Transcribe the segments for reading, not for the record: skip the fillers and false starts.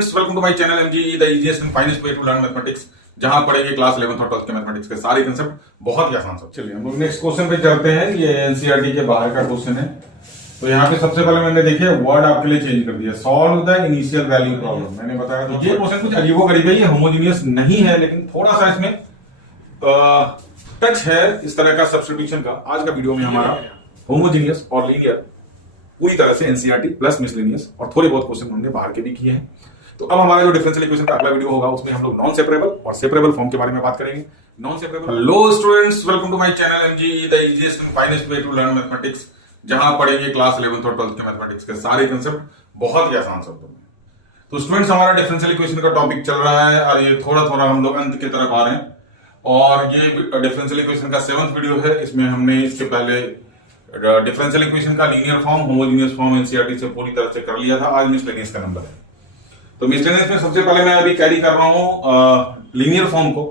Students, welcome to my channel MG the easiest and finest way to learn mathematics, जहां पढ़ेंगे class 11th और 12th के mathematics के सारे कांसेप्ट बहुत ही आसान सब। चलिए हम लोग नेक्स्ट क्वेश्चन पे चलते हैं। ये एनसीईआरटी के बाहर का क्वेश्चन है। तो यहाँ पे सबसे पहले मैंने देखिए वर्ड आपके लिए चेंज कर दिया, solve the initial value problem. मैंने बताया तो ये क्वेश्चन कुछ अजीबोगरीब है, ये होमोजेनियस नहीं है, लेकिन थोड़ा सा इसमें टच है इस तरह का सब्स्टिट्यूशन का। आज का वीडियो में हमारा होमोजेनियस और लीनियर पूरी तरह से एनसीईआरटी प्लस मिसलेनियस और थोड़े बहुत क्वेश्चन हमने बाहर के भी किए हैं। तो अब हमारा जो डिफरेंशियल इक्वेशन का अगला वीडियो होगा उसमें हम लोग नॉन सेपरेबल और सेपरेबल फॉर्म के बारे में बात करेंगे। Non separable. Hello students, welcome to my channel MG the easiest and finest way to learn mathematics, जहां पढ़ेंगे क्लास 11th और 12th के मैथमेटिक्स के सारे कांसेप्ट बहुत ही आसान शब्दों में। तो स्टूडेंट्स, हमारा डिफरेंशियल इक्वेशन का टॉपिक चल रहा है और ये थोड़ा थोड़ा हम लोग अंत की तरफ आ रहे हैं। और ये डिफरेंशियल इक्वेशन का 7th वीडियो है। इसमें हमने इसके पहले डिफरेंशियल इक्वेशन का linear form, homogeneous form NCERT से पूरी तरह से कर लिया था। आज मिसलेनियस का नंबर है। तो मिसलेनियस में सबसे पहले मैं अभी कैरी कर रहा हूं लीनियर फॉर्म को,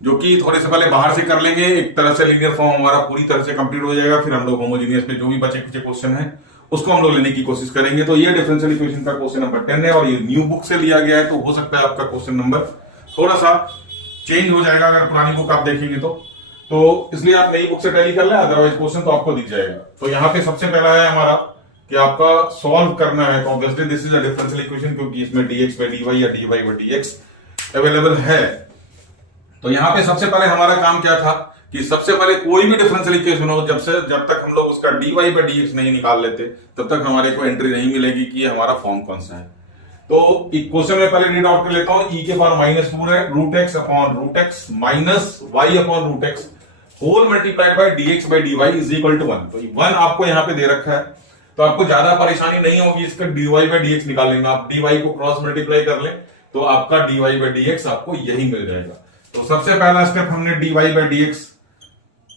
जो कि थोड़े से पहले बाहर से कर लेंगे। एक तरह से लीनियर फॉर्म हमारा पूरी तरह से कंप्लीट हो जाएगा। फिर हम लोग होमोजेनियस में जो भी बचे कुछ क्वेश्चन है उसको हम लोग लेने की कोशिश करेंगे। तो ये डिफरेंशियल इक्वेशन का क्वेश्चन नंबर 10 है और ये न्यू बुक से लिया गया है, तो हो सकता है आपका क्वेश्चन नंबर थोड़ा सा चेंज हो जाएगा अगर पुरानी बुक आप देखेंगे तो इसलिए आप नई बुक से टैली कर लें, अदरवाइज क्वेश्चन तो आपको दिख जाएगा। तो यहाँ पे सबसे पहला है हमारा कि आपका सॉल्व करना है। तो obviously this is a differential equation, क्योंकि इसमें dx by dy या dy by dx अवेलेबल है। तो यहाँ पे सबसे पहले हमारा काम क्या था कि सबसे पहले कोई भी डिफरेंशियल इक्वेशन हो, जब तक हम लोग उसका dy by dx नहीं निकाल लेते तब तक हमारे को एंट्री नहीं मिलेगी कि हमारा फॉर्म कौन सा है। तो क्वेश्चन में पहले रीड आउट कर लेता हूं। e के पावर -2 है, root x upon root x minus y upon root x whole multiplied by dx by dy is equal to 1। तो 1 आपको यहाँ पे दे रखा है, तो आपको ज्यादा परेशानी नहीं होगी इसका dy by dx निकालने में। आप dy को क्रॉस मल्टीप्लाई कर लें तो आपका dy by dx आपको यही मिल जाएगा। तो सबसे पहला स्टेप हमने dy by dx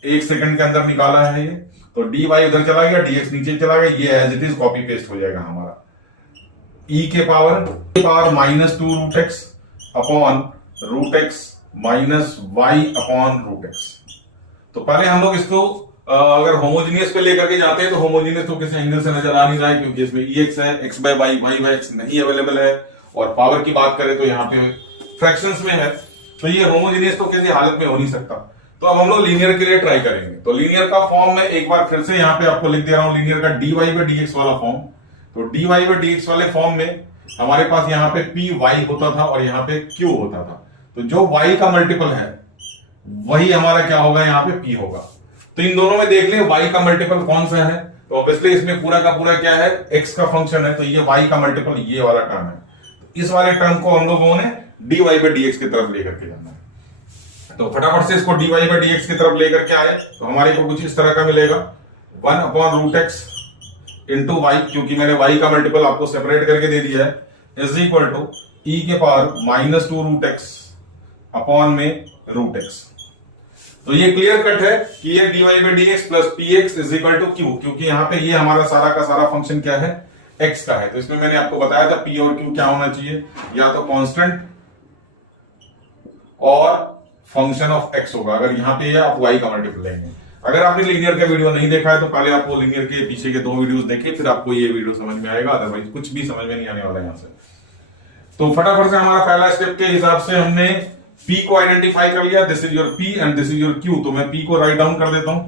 1 सेकंड के अंदर निकाला है। ये तो dy उधर चला गया, dx नीचे चला गया, ये as it is copy paste हो जाएगा हमारा। e के power -2 root x upon root x minus y upon root x. तो पहले हम लोग इसको अगर होमोजेनियस पे लेकर के जाते हैं तो होमोजेनियस तो किसी एंगल से नजर आ नहीं रहा है, क्योंकि इसमें एक्स है, x by y, y by x नहीं अवेलेबल है। और पावर की बात करें तो यहाँ पे फ्रैक्शंस में है, तो ये होमोजेनियस तो किसी हालत में हो नहीं सकता। तो अब हम लोग लीनियर के लिए ट्राई करेंगे। तो लीनियर का फॉर्म में एक बार फिर से यहाँ पे आपको लिख दे रहा हूं, लीनियर का dy by dx वाला फॉर्म। तो dy by dx वाले फॉर्म में हमारे पास यहाँ पे py होता था और यहाँ पे q होता था। तो जो y का मल्टीपल है वही हमारा क्या होगा, यहाँ पे p होगा। तो इन दोनों में देख ले y का मल्टीपल कौन सा है। तो ऑब्वियसली इसमें पूरा का पूरा क्या है, x का फंक्शन है, तो ये y का मल्टीपल ये वाला टर्म है। तो इस वाले टर्म को हम लोगों ने dy by dx की तरफ लेकर के जाना है। तो फटाफट से इसको dy by dx की तरफ लेकर के आए तो हमारे को कुछ इस तरह का मिलेगा, 1 upon root x into y, क्योंकि मैंने y का मल्टीपल आपको सेपरेट करके दे दिया है, इज इक्वल टू e के पावर -2 रूट एक्स अपॉन में रूट एक्स। तो ये क्लियर कट है कि ये dy by dx plus px is equal to q, क्योंकि यहाँ पे ये हमारा सारा का सारा फंक्शन क्या है, x का है। तो इसमें मैंने आपको बताया था p और q क्या होना चाहिए, या तो कांस्टेंट और फंक्शन ऑफ x होगा। अगर यहाँ पे आप y का मल्टीपल लेंगे। अगर आपने लीनियर का वीडियो नहीं देखा है तो पहले आपको लीनियर के पीछे के 2 वीडियोस देखिए, फिर आपको ये वीडियो समझ में आएगा, अदरवाइज कुछ भी समझ में नहीं आने वाला यहाँ से। तो फटाफट से हमारा पहला स्टेप के हिसाब से हमने p को आइडेंटिफाई कर लिया, this is your p and this is your q। तो मैं p को राइट डाउन कर देता हूं,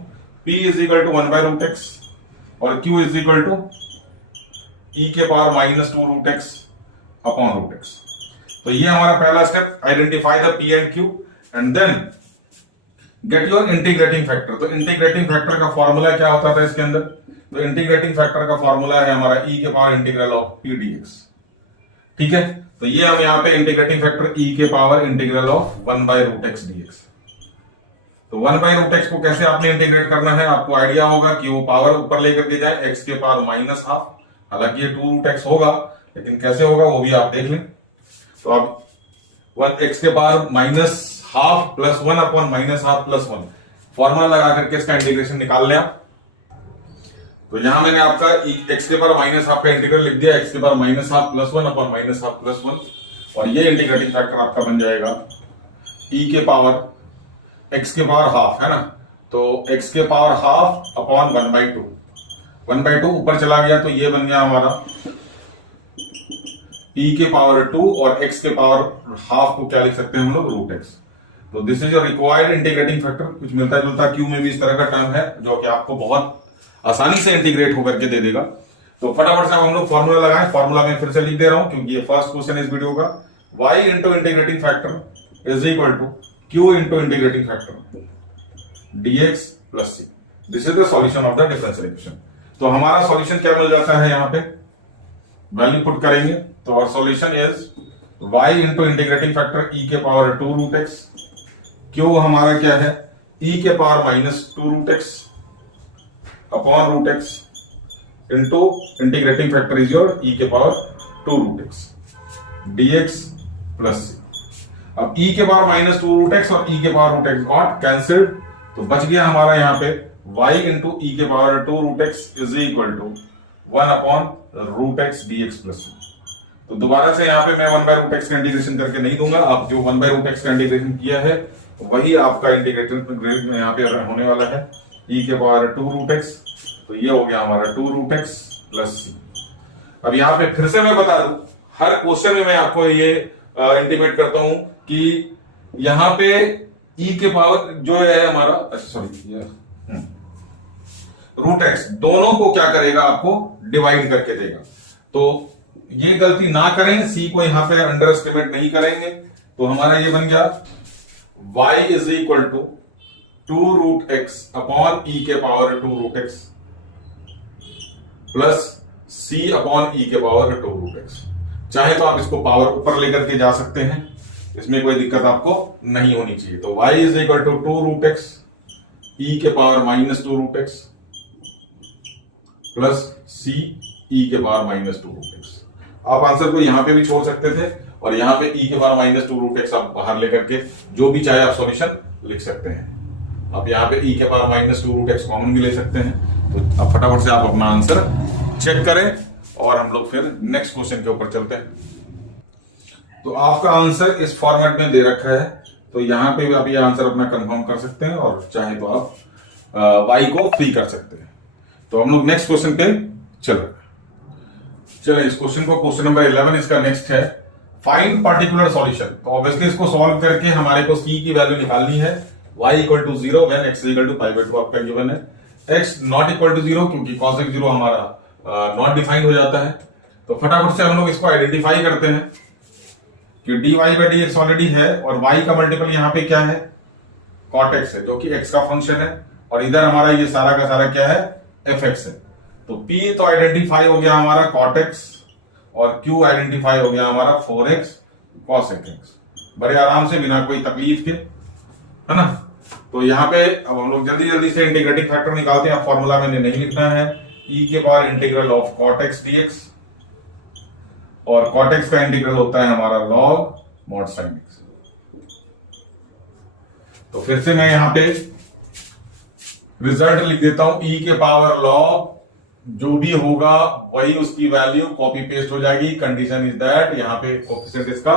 p is equal to 1 by root x और q is equal to e के power -2 root x upon root x. तो ये हमारा पहला step, identify the p and q and then get your integrating factor. तो इंटीग्रेटिंग फैक्टर का formula क्या होता था इसके अंदर, तो इंटीग्रेटिंग फैक्टर का फॉर्मूला है हमारा e के power integral of p dx। ठीक है, तो ये हम यहाँ पे इंटीग्रेटिंग फैक्टर e के power integral of 1 by root x dx। तो 1 बाय रूट एक्स को कैसे आपने इंटीग्रेट करना है, आपको आइडिया होगा कि वो पावर ऊपर लेकर के जाए, x के पावर -हाफ। हालांकि ये 2 रूट एक्स होगा, लेकिन कैसे होगा वो भी आप देख लें। तो अब x के power -half plus 1 upon -half plus 1 formula लगा करके इसका इंटीग्रेशन निकाल लिया। तो यहां मैंने आपका x के पावर -हाफ का इंटीग्रल लिख दिया, x के power -half plus 1 upon -half plus 1, और ये इंटीग्रेटिंग फैक्टर आपका बन जाएगा e के पावर x के पावर हाफ, है ना। तो x के पावर हाफ अपॉन 1/2 ऊपर चला गया, तो ये बन गया हमारा e के पावर 2 और x के पावर हाफ को क्या लिख सकते हैं हम लोग, रूट एक्स। तो this is your required integrating factor. कुछ मिलता जुलता क्यू में भी इस तरह का टर्म है जो कि आपको बहुत आसानी से इंटीग्रेट होकर के दे देगा। तो फटाफट से हम लोग फॉर्मूला लगाएं। फॉर्मूला में फिर से लिख दे रहा हूं क्योंकि ये फर्स्ट क्वेश्चन इस वीडियो का। y into integrating factor is equal to q into integrating factor dx plus c। This is the solution of the differential equation. तो हमारा सॉल्यूशन क्या मिल जाता है, यहाँ पे वैल्यू पुट करेंगे तो और solution is y into integrating factor e के पावर 2 रूट एक्स, q हमारा क्या है e के power minus 2 root x upon root x into integrating factor is your e के power 2 root x dx plus c। अब e के power minus 2 root x और e के power root x got cancelled, तो बच गया हमारा यहाँ पे y इंटू e के power 2 root x is equal to 1 upon root x dx plus c। तो दोबारा से यहाँ पे मैं 1 बाय रूट एक्स का इंटीग्रेशन करके नहीं दूंगा। आप जो 1 बाय रूट एक्स का इंटीग्रेशन किया है वही आपका इंटीग्रेशन यहाँ पे होने वाला है e के पावर 2 रूट एक्स। तो ये हो गया हमारा 2 रूट एक्स प्लस c। अब यहाँ पे फिर से मैं बता दूं, हर क्वेश्चन में मैं आपको ये इंटीमेट करता हूं कि यहाँ पे e के पावर जो है हमारा, अच्छा सॉरी, रूट एक्स दोनों को क्या करेगा, आपको डिवाइड करके देगा। तो ये गलती ना करें, c को यहां पे अंडर एस्टिमेट नहीं करेंगे। तो हमारा ये बन गया y is equal to 2 root x upon e के power 2 root x plus c upon e के पावर 2 रूट एक्स। चाहे तो आप इसको पावर ऊपर लेकर के जा सकते हैं, इसमें कोई दिक्कत आपको नहीं होनी चाहिए। तो y is equal to 2 root x e के power minus 2 root x plus c e के पावर माइनस 2 रूट एक्स। आप आंसर को यहां पे भी छोड़ सकते थे और यहां पे e के पावर माइनस 2 रूट एक्स आप बाहर लेकर के जो भी चाहे आप सॉल्यूशन लिख सकते हैं। आप यहां पे e के power minus 2 root x common भी ले सकते हैं। तो अब फटाफट से आप अपना आंसर चेक करें और हम लोग फिर नेक्स्ट क्वेश्चन के ऊपर चलते हैं। तो आपका आंसर इस फॉर्मेट में दे रखा है, तो यहां पे भी आप ये आंसर अपना कंफर्म कर सकते हैं और चाहे तो आप y को फ्री कर सकते हैं। तो हम लोग नेक्स्ट क्वेश्चन पे चले इस क्वेश्चन को, क्वेश्चन नंबर 11 इसका नेक्स्ट है, फाइंड पर्टिकुलर सॉल्यूशन। तो ऑब्वियसली इसको सॉल्व करके हमारे को c की वैल्यू निकालनी है। y equal to 0 when x equal to pi by 2 आपका गिवन है। x नॉट इक्वल टू 0 क्योंकि cos x 0 हमारा नॉट डिफाइंड हो जाता है। तो फटाफट से हम लोग इसको आइडेंटिफाई करते हैं कि dy बाई dx ऑलरेडी है और y का मल्टीपल यहाँ पे क्या है, cot x है जो कि x का फंक्शन है, और इधर हमारा ये सारा का सारा क्या है, fx है। तो p तो आइडेंटिफाई हो गया हमारा cot x और q आइडेंटिफाई हो गया हमारा 4x cos x, बड़े आराम से बिना कोई तकलीफ के, है ना। तो यहाँ पे अब हम लोग जल्दी जल्दी से इंटीग्रेटिंग फैक्टर निकालते हैं। फॉर्मूला मैंने नहीं लिखना है, e के power integral of cot x dx, और cot x का इंटीग्रल होता है हमारा log mod sin x। तो फिर से मैं यहां पे रिजल्ट लिख देता हूं, e के पावर log जो भी होगा वही उसकी वैल्यू कॉपी पेस्ट हो जाएगी। कंडीशन इज दैट यहाँ पे कोएफिशिएंट इसका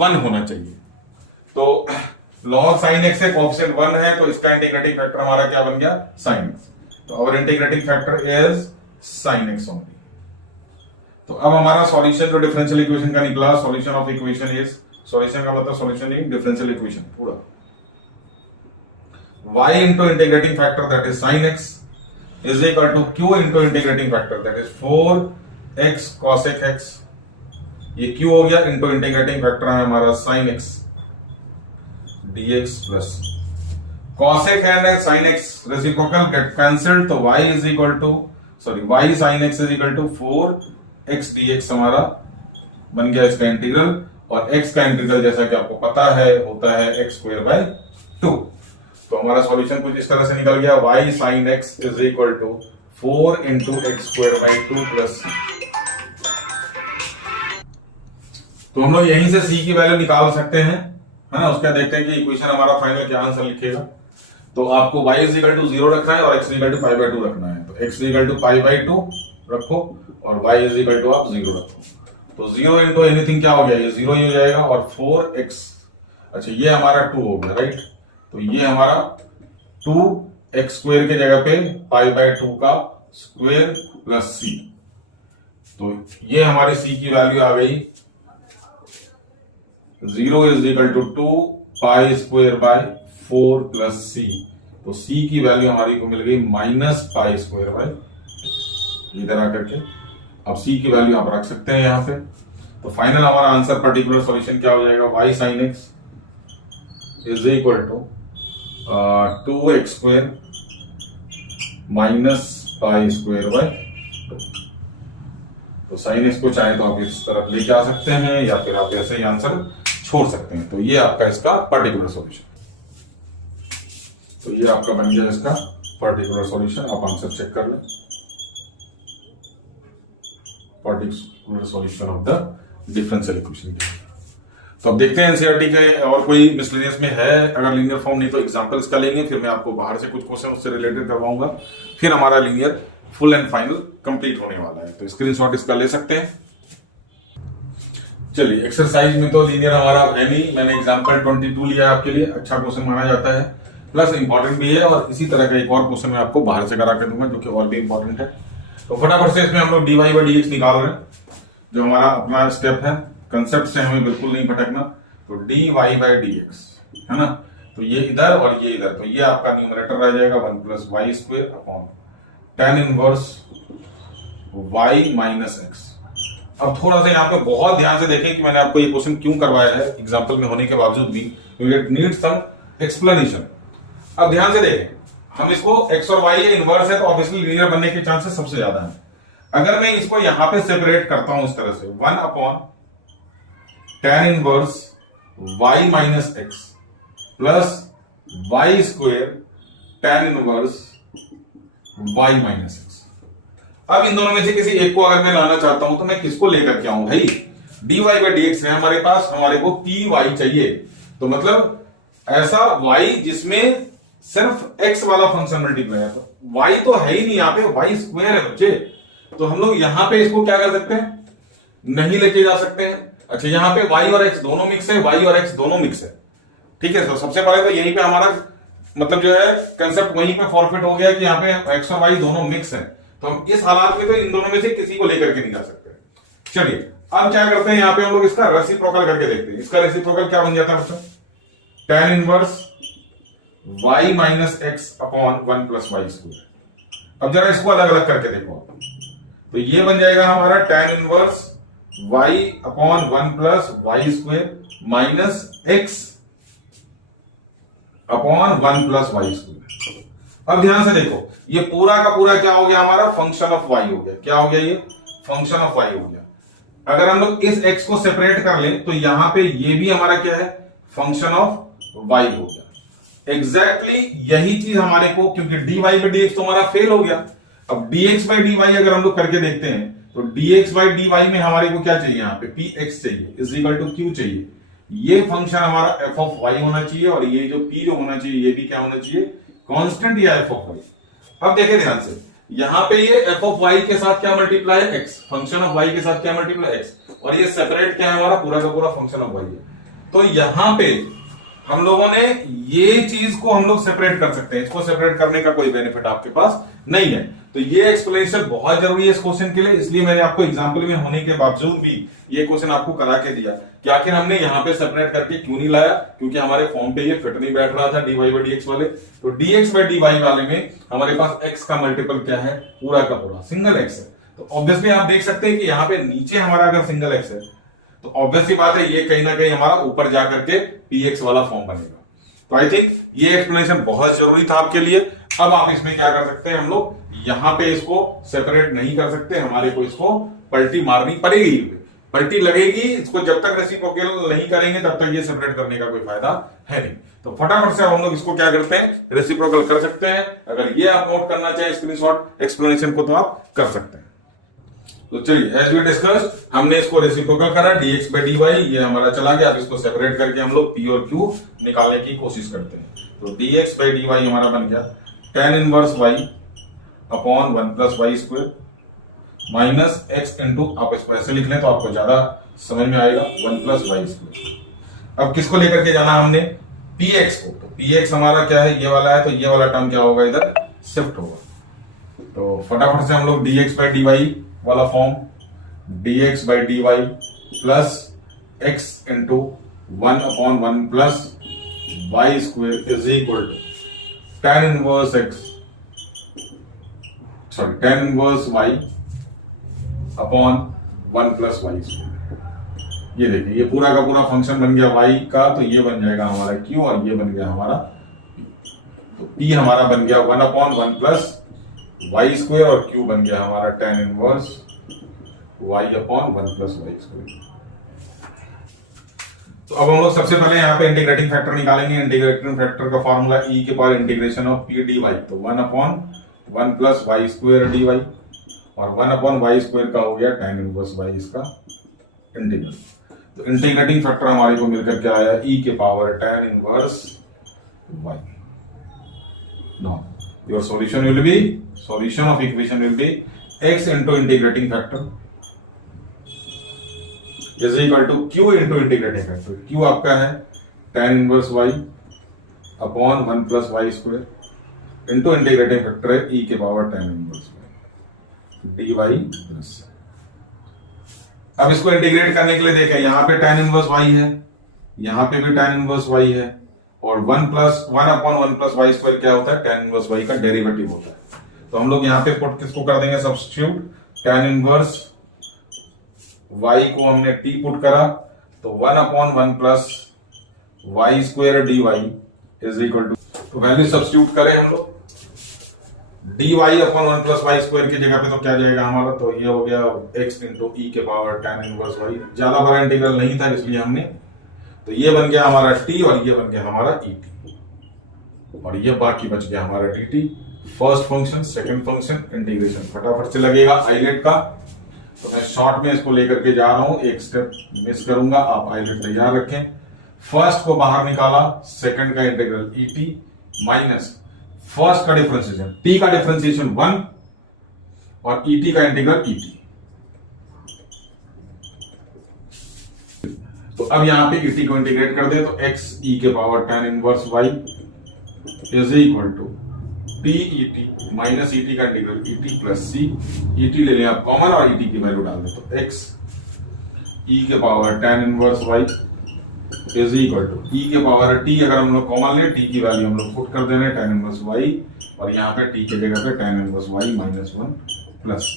1 होना चाहिए। तो log sin x है, कोएफिशिएंट 1 है, तो इसका इंटीग्रेटिंग फैक्टर हमारा क्या बन गया, sin x। तो our integrating factor is sin x only. तो अब हमारा सॉल्यूशन जो डिफरेंशियल इक्वेशन का निकला, solution of equation is, solution का मतलब सॉल्यूशन इन डिफरेंशियल इक्वेशन पूरा, y into integrating factor that is sin x is equal to q into integrating factor that is 4x cosec x। ये q हो गया, into integrating factor है हमारा sin x dx plus cosec and sin x reciprocal get cancelled, तो y is equal to y sin x is equal to 4x dx हमारा बन गया इसका इंटीग्रल, और x का इंटीग्रल जैसा कि आपको पता है होता है x स्क्वायर बाय 2। तो हमारा सॉल्यूशन कुछ इस तरह से निकल गया, y sin x is equal to 4 into x square by 2 plus c। तो हम लोग यहीं से c की वैल्यू निकाल सकते हैं, है ना। उसका देखते हैं कि इक्वेशन हमारा फाइनल क्या आंसर लिखेगा। तो आपको y is equal to 0 रखना है और x is equal to pi by 2 रखना है। तो x is equal to pi by 2 रखो और y is equal to आप 0 रखो। तो 0 into एनीथिंग क्या हो गया, ये 0 ही हो जाएगा, और 4x, अच्छा ये हमारा 2 हो गया, राइट। तो ये हमारा 2x स्क्वायर के जगह पे पाई बाय 2 का स्क्वायर प्लस c। तो ये हमारी c की वैल्यू आ गई 0 is equal to 2 pi square by 4 plus C. तो सी की वैल्यू हमारी को मिल गई माइनस पाई स्क्वायर बाय, इधर आकर के अब सी की वैल्यू आप रख सकते हैं यहां पे। तो फाइनल हमारा आंसर पर्टिकुलर सॉल्यूशन क्या हो जाएगा, y sin x is equal to 2x square minus pi square by 2। तो साइन एक्स को चाहे तो आप इस तरफ लेके आ सकते हैं या फिर आप ऐसे ही आंसर छोड़ सकते हैं। तो ये आपका इसका पर्टिकुलर सॉल्यूशन, तो ये आपका बन गया इसका पर्टिकुलर सॉल्यूशन। आप आंसर चेक कर लें, particular solution of the differential equation. तो अब देखते हैं एनसीईआरटी के और कोई मिसलेनियस में है, अगर लीनियर फॉर्म नहीं तो एग्जांपल्स का लेंगे, फिर मैं आपको बाहर से कुछ क्वेश्चन उससे रिलेटेड करवाऊंगा, फिर हमारा linear full and final complete होने वाला है। तो स्क्रीनशॉट इसका ले सकते हैं। चलिए एक्सरसाइज में तो लीनियर हमारा है नहीं, मैंने एग्जांपल 22 लिया आपके लिए, अच्छा क्वेश्चन माना जाता है, प्लस इंपॉर्टेंट भी है। और इसी तरह का एक और क्वेश्चन मैं आपको बाहर से करा के दूंगा जो कि और भी इंपॉर्टेंट है। तो फटाफट से इसमें हम लोग dy बाई dx निकाल रहे हैं, जो हमारा अपना स्टेप है, कंसेप्ट से हमें बिल्कुल नहीं भटकना। तो dy बाई dx है ना, तो ये इधर और ये इधर, तो ये आपका न्यूमरेटर रह जाएगा 1 plus y square upon tan inverse y minus x. अब थोड़ा सा यहाँ पे बहुत ध्यान से देखें कि मैंने आपको ये क्वेश्चन क्यों करवाया है एग्जाम्पल में होने के बावजूद भी, क्योंकि इट नीड्स सम एक्सप्लेनेशन। अब ध्यान से देखें, हम इसको x और y इनवर्स है तो ऑब्वियसली लीनियर बनने के चांसेस सबसे ज्यादा है। अगर मैं इसको यहां पे सेपरेट करता हूं इस तरह से 1 upon tan inverse y minus x plus y square tan inverse y minus x. अब इन दोनों में से किसी एक को अगर मैं लाना चाहता हूं तो मैं किसको लेकर के आऊं भाई, dy बाई dx है हमारे पास, हमारे को py चाहिए। तो मतलब ऐसा y जिसमें सिर्फ x वाला फंक्शन मल्टीप्लाई है, तो y तो है ही नहीं यहाँ पे, y स्क्वायर है बच्चे। तो हम लोग यहां पे इसको क्या कर सकते हैं, नहीं लेके जा सकते हैं। अच्छा यहाँ पे y और x दोनों मिक्स है, y और x दोनों मिक्स है, ठीक है। तो सबसे पहले तो यहीं पे हमारा मतलब जो है कंसेप्ट वहीं पे फॉरफिट हो गया कि यहाँ पे x और y दोनों मिक्स है। तो हम इस हालात में तो इन दोनों में से किसी को लेकर के नहीं जा सकते। चलिए अब क्या करते हैं, यहाँ पे हम लोग इसका रेसिप्रोकल करके देखते हैं। इसका रेसिप्रोकल क्या बन जाता है बच्चों, tan inverse y minus x upon 1 plus y square. अब जरा इसको अलग अलग करके देखो, तो ये बन जाएगा हमारा tan inverse y upon 1 plus y square minus x upon 1 plus y square. अब ध्यान से देखो, ये पूरा का पूरा क्या हो गया हमारा, फंक्शन ऑफ y हो गया। क्या हो गया, ये फंक्शन ऑफ y हो गया। अगर हम लोग इस x को सेपरेट कर लें तो यहां पे ये भी हमारा क्या है, फंक्शन ऑफ y हो गया। एग्जैक्टली यही चीज हमारे को, क्योंकि dy बाई dx तो हमारा फेल हो गया। अब dx बाई dy अगर हम लोग करके देखते हैं तो dx बाई dy में हमारे को क्या चाहिए, यहाँ पे px चाहिए इज इक्वल टू q चाहिए। ये फंक्शन हमारा f ऑफ y होना चाहिए और ये जो p जो होना चाहिए ये भी क्या होना चाहिए, कांस्टेंट या f ऑफ y। अब देखिए ध्यान से, यहाँ पे ये f ऑफ y के साथ क्या मल्टीप्लाई है, x, फंक्शन ऑफ y के साथ क्या मल्टीप्लाई x, और ये सेपरेट क्या है हमारा, पूरा का पूरा फंक्शन ऑफ y है। तो यहाँ पे हम लोगों ने ये चीज को हम लोग सेपरेट कर सकते हैं, इसको सेपरेट करने का कोई बेनिफिट आपके पास नहीं है। तो ये एक्सप्लेनेशन बहुत जरूरी है इस क्वेश्चन के लिए, इसलिए मैंने आपको एग्जाम्पल में होने के बावजूद भी ये क्वेश्चन आपको करा के दिया कि आखिर हमने यहाँ पे सेपरेट करके क्यों नहीं लाया, क्योंकि हमारे फॉर्म पे ये फिट नहीं बैठ रहा था dy बाई dx वाले। तो dx बाई dy वाले में हमारे पास x का मल्टीपल क्या है, पूरा का पूरा सिंगल x है। तो ऑब्वियसली आप देख सकते हैं कि यहाँ पे नीचे हमारा अगर सिंगल x है तो ऑब्वियसली बात है ये कहीं ना कहीं हमारा ऊपर जाकर के px वाला फॉर्म बनेगा। तो आई थिंक ये एक्सप्लेनेशन बहुत जरूरी था आपके लिए। अब आप इसमें क्या कर सकते हैं, हम लोग यहां पे इसको सेपरेट नहीं कर सकते, हमारे को इसको पलटी मारनी पड़ेगी, पलटी लगेगी इसको। जब तक रेसिप्रोकल नहीं करेंगे तब तक ये सेपरेट करने का कोई फायदा है नहीं। तो फटाफट से हम लोग इसको क्या करते हैं, रेसिप्रोकल कर सकते हैं। अगर ये आप नोट करना चाहें स्क्रीनशॉट एक्सप्लेनेशन को तो आप कर सकते हैं। तो चलिए एज वी डिस्कस, हमने इसको रेसिप्रोकल करा dx बाई dy, ये हमारा चला गया। अब इसको सेपरेट करके हम लोग p और q निकालने की कोशिश करते हैं। तो dx बाई dy हमारा बन गया tan inverse y upon 1 plus y square minus x into, आप इसको ऐसे लिख लें तो आपको ज्यादा समझ में आएगा, 1 प्लस वाई स्क्वायर। अब किसको लेकर के जाना हमने, px को। तो px हमारा क्या है, ये वाला है, तो ये वाला टर्म क्या होगा, इधर शिफ्ट होगा। तो फटाफट से हम लोग dx बाई dy वाला फॉर्म, dx by dy plus x into 1/1 plus y square is equal to tan inverse x, sorry tan inverse y upon 1 plus y square. ये देखिए ये पूरा का पूरा फंक्शन बन गया y का, तो ये बन जाएगा हमारा q और ये बन गया हमारा p। तो p हमारा बन गया 1/1 प्लस वाई स्क्वायर और q बन गया हमारा tan inverse y upon 1 plus y square. तो अब हम लोग सबसे पहले यहाँ पे इंटीग्रेटिंग फैक्टर निकालेंगे। इंटीग्रेटिंग फैक्टर का फॉर्मूला e के power integration of p dy, तो 1/1 प्लस वाई स्क्वायर dy और 1/वाई स्क्वायर का हो गया tan इनवर्स y इसका इंटीग्रल। तो इंटीग्रेटिंग फैक्टर हमारे को मिलकर क्या आया, e के power tan inverse y। Now your solution will be, solution of equation will be x into integrating factor is equal to q into integrating factor. q आपका है tan inverse y upon 1 plus y square into integrating factor है e के power tan inverse y dy plus. अब इसको integrate करने के लिए देखें, यहां पे tan इनवर्स y है, यहां पे भी tan इनवर्स y है और 1/1 प्लस वाई स्क्वायर क्या होता है, tan इनवर्स y का डेरिवेटिव होता है। तो हम लोग यहां पे पुट किसको कर देंगे, सब्स्टिट्यूट tan इनवर्स y को हमने t पुट करा, तो 1/1 plus y square dy is equal to, तो वैल्यू सब्स्टिट्यूट करें हम लोग, dy upon 1 plus y square की जगह पे तो क्या जाएगा हमारा, तो ये हो गया x इंटू e के पावर tan इनवर्स y। ज्यादा बड़ा इंटीग्रल नहीं था इसलिए हमने, तो ये बन गया हमारा t और ये बन गया हमारा et और ये बाकी बच गया हमारा dt। First function, second function, integration फटाफट से लगेगा आइलेट का। तो मैं शॉर्ट में इसको लेकर के जा रहा हूं, एक स्टेप मिस करूंगा, आप आइलेट तैयार रखें। फर्स्ट को बाहर निकाला, सेकंड का इंटीग्रल et माइनस फर्स्ट का डिफरेंशिएशन, t का डिफरेंशिएशन 1 और et का इंटीग्रल et। तो अब यहां पे et को इंटीग्रेट कर दे, तो x e के power tan inverse y is equal to t et minus et का integral et plus c। et ले लें आप कॉमन और et की वैल्यू डाल दें, तो x e के power tan inverse y is equal to e के पावर t, अगर हम लोग कॉमन लें t की वैल्यू हम लोग पुट कर दे रहे हैं tan इनवर्स y और यहाँ पे t की जगह पे tan inverse y minus 1 plus c।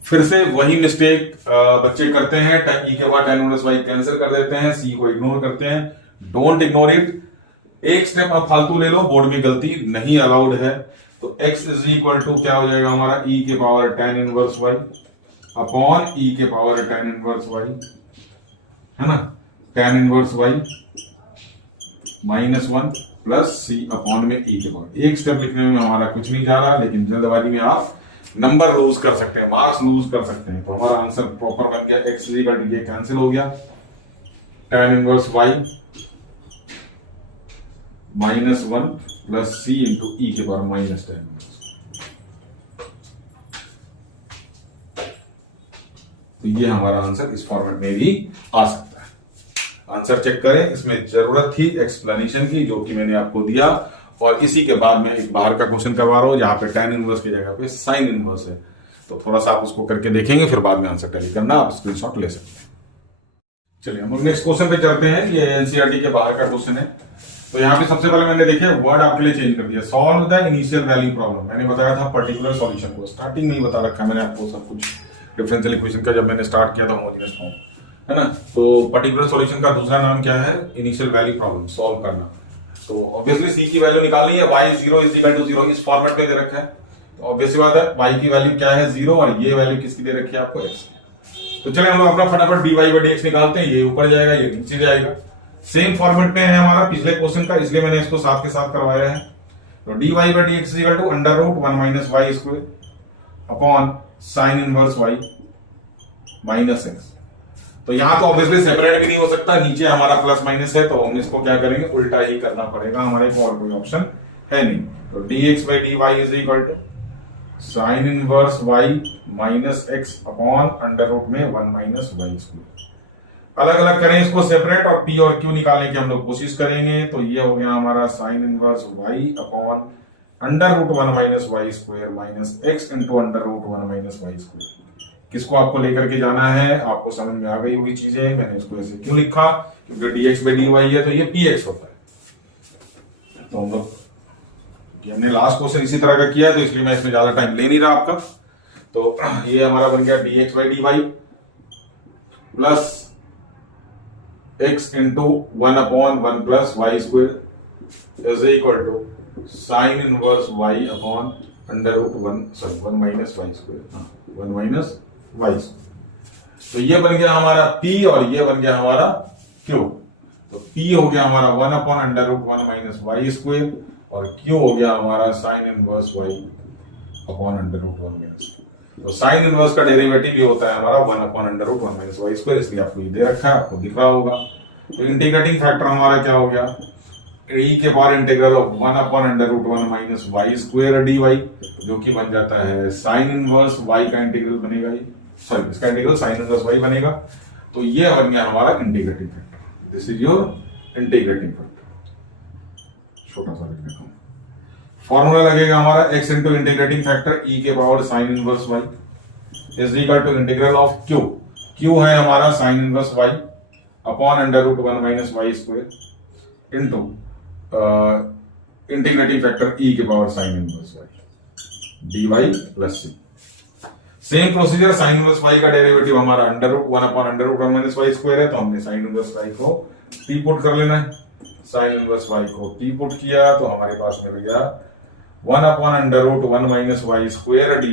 फिर से वही मिस्टेक बच्चे करते हैं, e के बाद tan इनवर्स y कैंसिल कर देते हैं, c को इग्नोर करते हैं। डोंट इग्नोर इट, एक स्टेप आप फालतू ले लो, बोर्ड में गलती नहीं अलाउड है। तो x इज इक्वल टू क्या हो जाएगा हमारा, e के power tan inverse y upon e के पावर tan इनवर्स y, है ना, tan inverse y minus 1 plus c upon में e के पावर। एक स्टेप लिखने में हमारा कुछ नहीं जा रहा, लेकिन जल्दबाजी में आप नंबर लूज कर सकते हैं, मार्क्स लूज कर सकते हैं। तो हमारा आंसर प्रॉपर बन गया, x इज इक्वल टू ये कैंसिल हो गया, tan inverse y minus 1 plus c into e के पावर माइनस 10। तो ये हमारा आंसर इस फॉर्मेट में भी आ सकता है। आंसर चेक करें, इसमें जरूरत थी एक्सप्लेनेशन की जो कि मैंने आपको दिया, और इसी के बाद मैं एक बाहर का क्वेश्चन करवा रहा हूं जहां पे tan इनवर्स की जगह पे sin इनवर्स है। तो थोड़ा सा आप उसको करके देखेंगे, फिर बाद में आंसर टैली करना, आप स्क्रीनशॉट ले सकते हैं। चलिए हम लोग नेक्स्ट क्वेश्चन पे चलते हैं। ये एनसीईआरटी के बाहर का क्वेश्चन है। तो यहाँ पे सबसे पहले मैंने देखिए वर्ड आपके लिए चेंज कर दिया, solve the initial value problem. मैंने बताया था पर्टिकुलर सॉल्यूशन को, स्टार्टिंग में ही बता रखा है मैंने आपको सब कुछ डिफरेंशियल इक्वेशन का, जब मैंने स्टार्ट किया था होमोजेनियस फॉर्म, है ना। तो पर्टिकुलर सॉल्यूशन का दूसरा नाम क्या है, इनिशियल वैल्यू प्रॉब्लम सॉल्व करना। तो ऑब्वियसली सी की वैल्यू निकालनी है, y 0 इज इक्वल टू 0 इस फॉर्मेट में दे रखा है। तो ऑब्वियसली बात है y की वैल्यू क्या है 0 और ये वैल्यू किसकी दे रखी है आपको x। तो चले हम लोग अपना फटाफट dy by dx निकालते हैं, ये ऊपर जाएगा ये नीचे जाएगा। सेम फॉर्मेट में है हमारा पिछले क्वेश्चन का, इसलिए मैंने इसको साथ के साथ करवाया है। तो dy by dx is equal to under root 1 minus y square upon sine inverse y minus x। तो यहां तो ऑब्वियसली सेपरेट भी नहीं हो सकता, नीचे हमारा प्लस माइनस है, तो हम इसको क्या करेंगे, उल्टा ही करना पड़ेगा, हमारे को और कोई ऑप्शन है नहीं। तो dx by dy is equal to sine inverse y minus x upon under root में 1 माइनस वाई स्क्वायर। अलग अलग करें इसको सेपरेट, और p और q निकालने की हम लोग कोशिश करेंगे। तो ये हो गया हमारा sine inverse y upon under root 1 minus y square minus x into under root 1 minus y square. किसको आपको लेकर के जाना है, आपको समझ में आ गई हुई चीजें। मैंने इसको ऐसे क्यों लिखा, क्योंकि dx by dy है तो ये px होता है। तो हम लोग हमने लास्ट क्वेश्चन इसी तरह का किया है, तो इसलिए मैं इसमें ज्यादा टाइम ले नहीं रहा आपका। तो ये हमारा बन गया dx by dy plus x into 1/1 plus y square is equal to sine inverse y upon under root 1 minus y square, 1 minus y square. तो ये बन गया हमारा p और ये बन गया हमारा q। तो p हो गया हमारा 1 upon under root 1 minus y square और q हो गया हमारा sine inverse y upon under root 1 minus. तो साइन इनवर्स का डेरिवेटिव ये होता है हमारा 1 upon under root 1 minus y square, इसलिए आपको ये दे रखा है, आपको दिख रहा होगा। तो इंटीग्रेटिंग फैक्टर हमारा क्या हो गया, e के power integral of 1 upon under root 1 minus y square dy, जो कि बन जाता है साइन इनवर्स y का इंटीग्रल बनेगा, ये सॉरी इसका इंटीग्रल साइन इनवर्स y बनेगा। तो ये बन गया हमारा integrating factor, this is your integrating factor. छोटा सा लिख देता हूं, फॉर्मूला लगेगा हमारा x into integrating factor e के power sine inverse y is equal to integral of q है हमारा sine inverse y upon under root 1 minus y square into integrating factor e के power sine inverse y dy plus c। Same procedure, sine inverse y का derivative हमारा under root 1 upon under root 1 minus y square है, तो हमने sine inverse y को t put कर लेना है। साइन इनवर्स y को t पुट किया तो हमारे पास मिल गया 1 upon under root 1 minus y square dy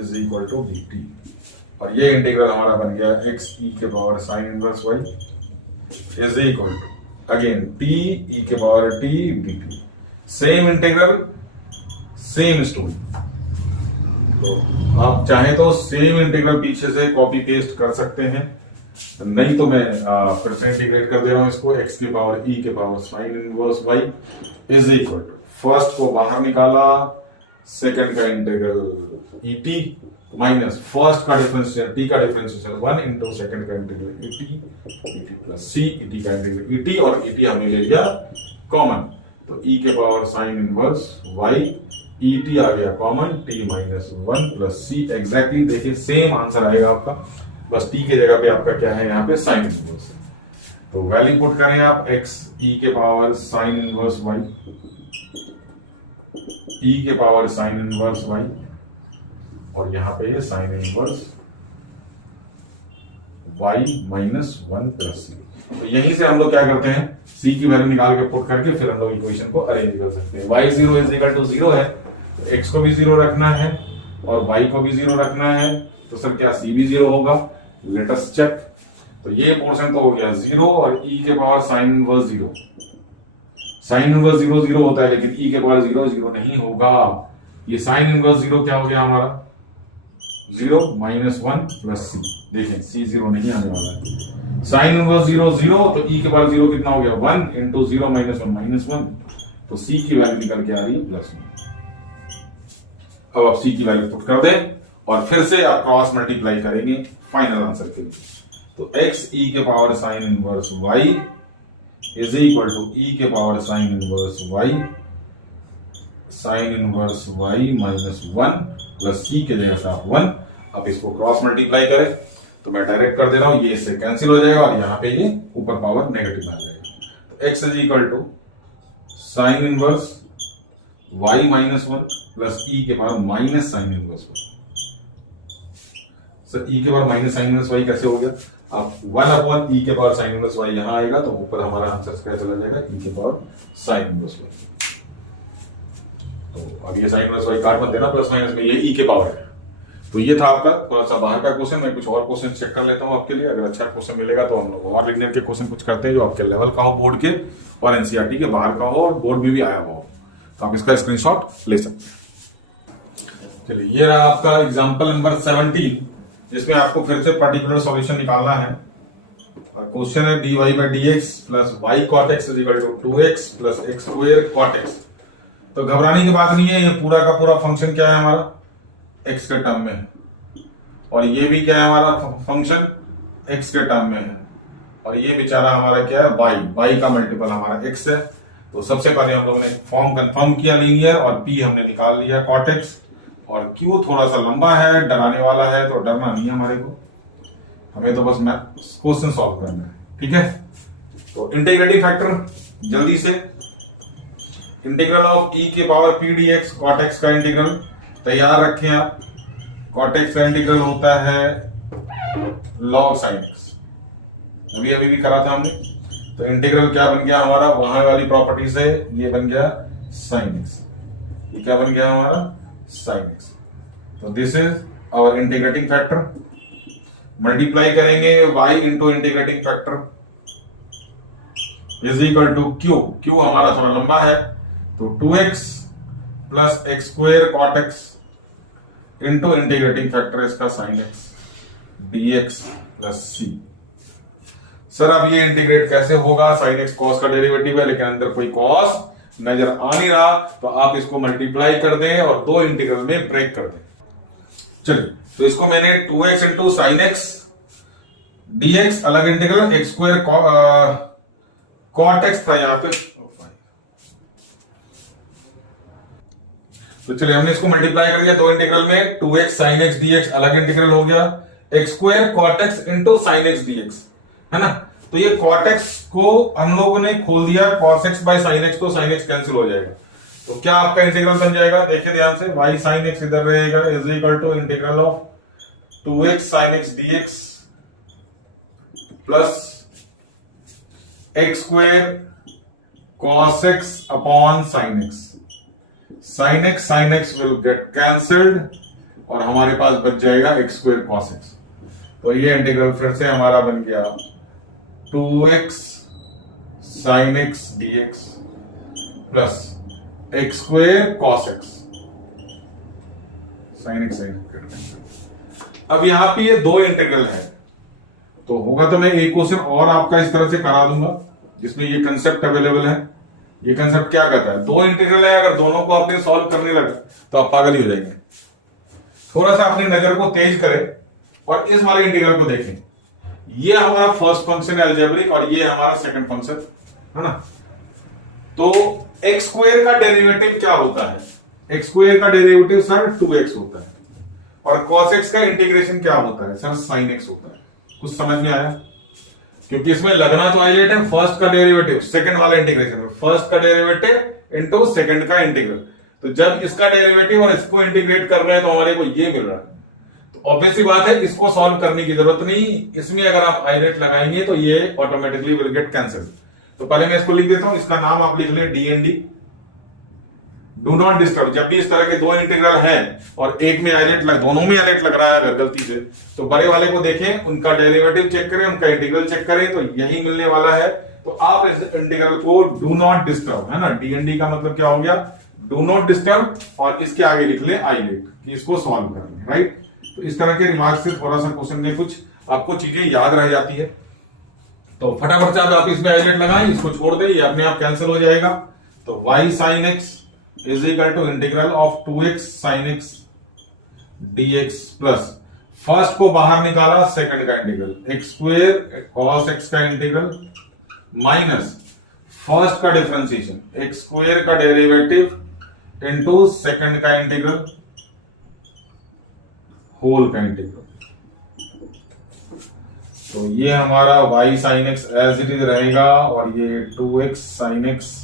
is equal to dt। और ये इंटीग्रल हमारा बन गया x e के power sine inverse y is equal to again t e के power t dt। Same integral same story. तो आप चाहे तो सेम इंटीग्रल पीछे से कॉपी पेस्ट कर सकते हैं, नहीं तो मैं फिर से इंटीग्रेट कर दे रहा हूं इसको। x के पावर e के power sine inverse y is equal to first को बाहर निकाला, सेकंड का इंटीग्रल et माइनस फर्स्ट का डिफरेंशियल t का डिफरेंशियल 1 इंटू सेकंड का integral et plus c et का इंटीग्रल et और et हमने ले लिया कॉमन। तो e के power sine inverse y et आ गया common, t minus 1 plus c। Exactly देखिए सेम आंसर आएगा आपका, बस t के जगह पे आपका क्या है यहाँ पे साइन इनवर्स। तो वैल्यू पुट करें आप x e के power sine inverse y, e के पावर साइन इनवर्स y और यहां पे ये sign inverse y minus 1 plus c। तो यहीं से हम लोग क्या करते हैं, c की वैल्यू निकाल के पुट करके फिर हम लोग इक्वेशन को अरेंज कर सकते हैं। y0 इज इक्वल टू 0 है, तो x को भी 0 रखना है और y को भी 0 रखना है, तो सर क्या c भी 0 होगा, लेट अस चेक। तो ये पोर्शन तो हो गया 0 और e के power sine inverse 0, sine inverse 0 0 होता है, लेकिन e के पावर 0 0 नहीं होगा। ये साइन इनवर्स 0 क्या हो गया हमारा 0 माइनस 1 प्लस c। देखें c 0 नहीं आने वाला है। साइन इनवर्स 0 0, तो e के पावर 0 कितना हो गया 1 इंटू 0 माइनस 1 माइनस 1, तो c की वैल्यू निकल के आ रही है प्लस 1। अब आप c की वैल्यू पुट कर दें और फिर से आप क्रॉस मल्टीप्लाई करेंगे फाइनल आंसर के लिए। तो x e के power sine inverse y is equal to e के power sine inverse y sine inverse y minus 1 plus c के जगह पे आप 1। अब इसको क्रॉस मल्टीप्लाई करें तो मैं डायरेक्ट कर दे रहा हूं, ये इससे कैंसिल हो जाएगा और यहाँ पे ये ऊपर पावर नेगेटिव आ जाएगा। तो x is equal to sine inverse y minus 1 plus e के power minus sine inverse 1। Sir e के power minus sine inverse y कैसे हो गया, अब 1 अपॉन e के पावर साइन इनवर्स y यहां आएगा तो ऊपर हमारा आंसर क्या चला जाएगा e के पावर साइन इनवर्स y। तो अब ये साइन इनवर्स y काट मत देना, प्लस माइनस में ये e के पावर है। तो ये था आपका थोड़ा सा बाहर का क्वेश्चन। मैं कुछ और क्वेश्चन चेक कर लेता हूं आपके लिए, अगर अच्छा क्वेश्चन मिलेगा तो हम लोग और लिखने के क्वेश्चन कुछ करते हैं जो आपके लेवल का हो, बोर्ड के और एनसीईआरटी के बाहर का हो और बोर्ड में भी आया हुआ हो, तो आप इसका स्क्रीनशॉट ले सकते हैं। चलिए ये रहा आपका एग्जाम्पल नंबर 17, जिसमें आपको फिर से पर्टिकुलर सॉल्यूशन निकालना है। क्वेश्चन है dy by dx plus y cot x is equal to 2x plus x square cot x। तो घबराने की बात नहीं है, ये पूरा का पूरा फंक्शन क्या है हमारा x के टर्म में है, और ये भी क्या है हमारा फंक्शन x के टर्म में है, और ये बेचारा हमारा क्या है y का मल्टीपल हमारा x है। तो सबसे पहले हम लोगों ने फॉर्म कंफर्म किया लीनियर और p हमने निकाल लिया cot x। और Q थोड़ा सा लंबा है, डराने वाला है, तो डरना नहीं है हमारे को, हमें तो बस क्वेश्चन सॉल्व करना है, ठीक है। तो इंटीग्रेटिंग फैक्टर जल्दी से, इंटीग्रल ऑफ e के power p dx cot x का इंटीग्रल तैयार रखें आप। cot x का इंटीग्रल होता है log sin x, अभी अभी भी करा था हमने। तो इंटीग्रल क्या बन गया हमारा, वहां वाली प्रॉपर्टी से ये बन गया sin x, ये क्या बन गया हमारा sin x। तो this is our integrating factor. Multiply करेंगे y into integrating factor is equal to q, q हमारा थोड़ा लंबा है, तो 2x plus x square cot x into integrating factor इसका sine x dx plus c. Sir अब ये इंटीग्रेट कैसे होगा, साइन एक्स कॉस का डेरिवेटिव है लेकिन अंदर कोई कॉस नजर आ नहीं रहा, तो आप इसको मल्टीप्लाई कर दें और दो इंटीग्रल में ब्रेक कर दें। चलिए, तो इसको मैंने 2x into sine x dx अलग integral, x square cot x था यहां पे, तो चलिए हमने इसको मल्टीप्लाई कर दिया दो इंटीग्रल में, 2x sin x dx अलग इंटीग्रल हो गया, x square cot x into sine x dx, है ना। तो ये कॉट एक्स को हम लोगों ने खोल दिया cos x by sin x, तो sin x कैंसिल हो जाएगा, तो क्या आपका इंटीग्रल बन जाएगा, देखिए ध्यान से, y sin x इधर रहेगा is equal to integral of 2x sin x dx plus x square cos x upon sin x, sin x will get cancelled और हमारे पास बच जाएगा एक्स स्क्वायर कॉस एक्स। तो ये इंटीग्रल फिर से हमारा बन गया 2x sin x dx plus x square cos x sin x। अब यहां पे ये दो इंटीग्रल है, तो होगा तो मैं एक क्वेश्चन और आपका इस तरह से करा दूंगा जिसमें ये कंसेप्ट अवेलेबल है। ये कंसेप्ट क्या कहता है, दो इंटीग्रल है, अगर दोनों को आपने सॉल्व करने लगा तो आप पागल ही हो जाएंगे। थोड़ा सा अपनी नजर को तेज करें और इस वाले इंटीग्रल को देखें, ये हमारा फर्स्ट फंक्शन है अलजेब्रिक और ये हमारा सेकंड फंक्शन है ना। तो एक्स स्क्वायर का डेरिवेटिव क्या होता है, एक्स स्क्वायर का डेरिवेटिव सर 2x होता है, और cos x का इंटीग्रेशन क्या होता है सर sin x होता है। कुछ समझ में आया, क्योंकि इसमें लगना तो हाईलाइट है फर्स्ट का डेरिवेटिव सेकंड वाला इंटीग्रेशन में, फर्स्ट का डेरिवेटिव इनटू सेकंड का इंटीग्रल, तो जब इसका डेरिवेटिव और इसको इंटीग्रेट कर रहे हैं तो हमारे को ये मिल रहा है, तो ऑब्वियसली बात है इसको सॉल्व करने की जरूरत नहीं, इसमें अगर आप हाईलाइट लगाएंगे तो ये ऑटोमेटिकली विल गेट कैंसिल। तो पहले मैं इसको लिख देता हूं, इसका नाम आप लिख लें DND, डू नॉट डिस्टर्ब। जब भी इस तरह के दो इंटीग्रल हैं और एक में हाईलाइट दोनों में हाईलाइट लग रहा है अगर गलती से, तो बड़े वाले को देखें, उनका डेरिवेटिव चेक करें, उनका इंटीग्रल चेक करें, तो यही मिलने वाला है। तो आप इस इंटीग्रल को डू नॉट डिस्टर्ब, है ना, DND का मतलब क्या हो गया, डू नॉट डिस्टर्ब, और इसके आगे लिख ले हाईलाइट कि इसको सॉल्व कर लें, राइट। तो इस तरह के रिमार्क से थोड़ा सा क्वेश्चन में कुछ आपको चीजें याद रह जाती है, तो फटाफट से आप इसमें हाईलाइट लगाएं, इसको छोड़ दें, ये अपने आप कैंसिल हो जाएगा। तो y sin x is equal to integral of 2x sin x dx plus first को बाहर निकाला, सेकंड का integral x square cos x का इंटीग्रल माइनस फर्स्ट का डिफरेंशिएशन एक्स स्क्वायर का डेरिवेटिव इनटू सेकंड का इंटीग्रल होल का integral. तो ये हमारा y sin x as it is रहेगा, और ये 2x sin x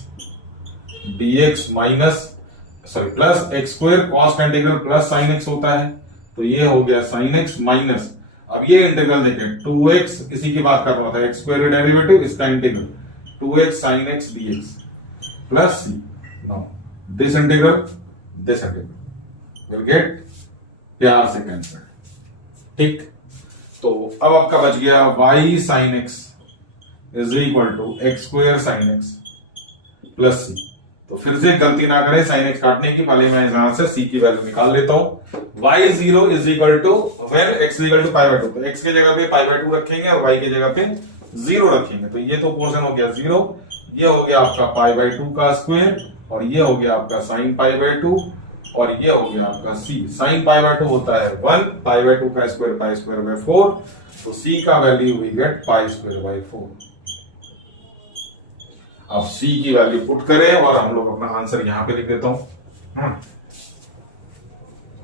dx minus plus x square cos का इंटीग्रल प्लस साइन एक्स होता है, तो ये हो गया साइन एक्स माइनस, अब ये इंटीग्रल देखें 2x, इसी की बात कर रहा था, एक्स स्क्वायर डेरिवेटिव, इसका integral 2x sin x dx plus c, now this integral will get प्यार से कैंसिल, ठीक। तो अब आपका बच गया y sin x is equal to x square sine x plus C. तो फिर से गलती ना करें साइन एक्स काटने की, पहले मैं यहां से c की वैल्यू निकाल लेता हूं। y0 is equal to when x equal to pi by 2, तो x के जगह पे पाई बाय 2 रखेंगे और y के जगह पे 0 रखेंगे, तो ये तो पोर्शन हो गया 0, ये हो गया आपका पाई बाय 2 का स्क्वायर, और ये हो गया आपका साइन पाई बाय 2, और ये हो गया आपका c। साइन पाई बाय 2 होता है 1, पाई बाय 2 का स्क्वायर पाई स्क्वायर बाय 4, तो c का value we get pi square by 4। अब c की वैल्यू पुट करें और हम लोग अपना आंसर यहां पे लिख देता हूं।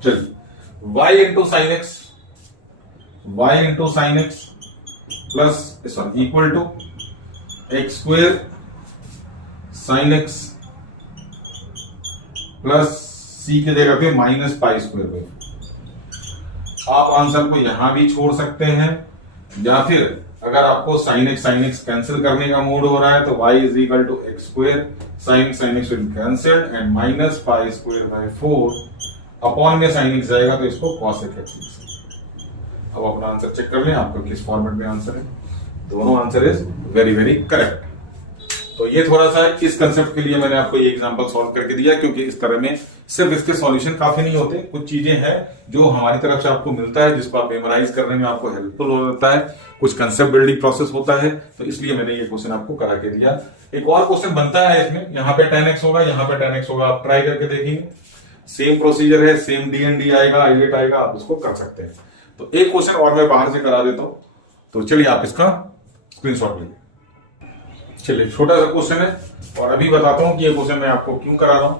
चलिए y into sine x, y into sine x plus sorry equal to x square sine x plus C की जगह पे माइनस पाई स्क्वेयर बाई। आप आंसर को यहां भी छोड़ सकते हैं, या फिर अगर आपको साइन एक्स कैंसिल करने का मूड हो रहा है तो y is equal to x square sine x will cancel and minus pi square by 4 upon में साइन एक्स जाएगा तो इसको cos एक्स लिख सकते। अब अपना आंसर चेक कर लें, आपको किस फॉर्मेट में आंसर है। दोनों answer is very very correct. तो ये थोड़ा सा इस कंसेप्ट के लिए मैंने आपको ये एग्जांपल सॉल्व करके दिया, क्योंकि इस तरह में सिर्फ इसके सॉल्यूशन काफी नहीं होते, कुछ चीजें हैं जो हमारी तरफ से आपको मिलता है जिसको आप मेमोराइज करने में आपको हेल्पफुल हो जाता है, कुछ कंसेप्ट बिल्डिंग प्रोसेस होता है, तो इसलिए मैंने ये क्वेश्चन आपको करा के दिया। एक और क्वेश्चन बनता है इसमें, यहाँ पे 10x होगा, यहाँ पे 10x होगा, आप ट्राई करके देखेंगे। सेम प्रोसीजर है, सेम डी आएगा, आइलेट आएगा, आप उसको कर सकते हैं। तो एक क्वेश्चन और मैं बाहर से करा देता हूं, तो चलिए आप इसका स्क्रीनशॉट लीजिए। चलिए छोटा सा क्वेश्चन है और अभी बताता हूं कि ये क्वेश्चन मैं आपको क्यों करा रहा हूं।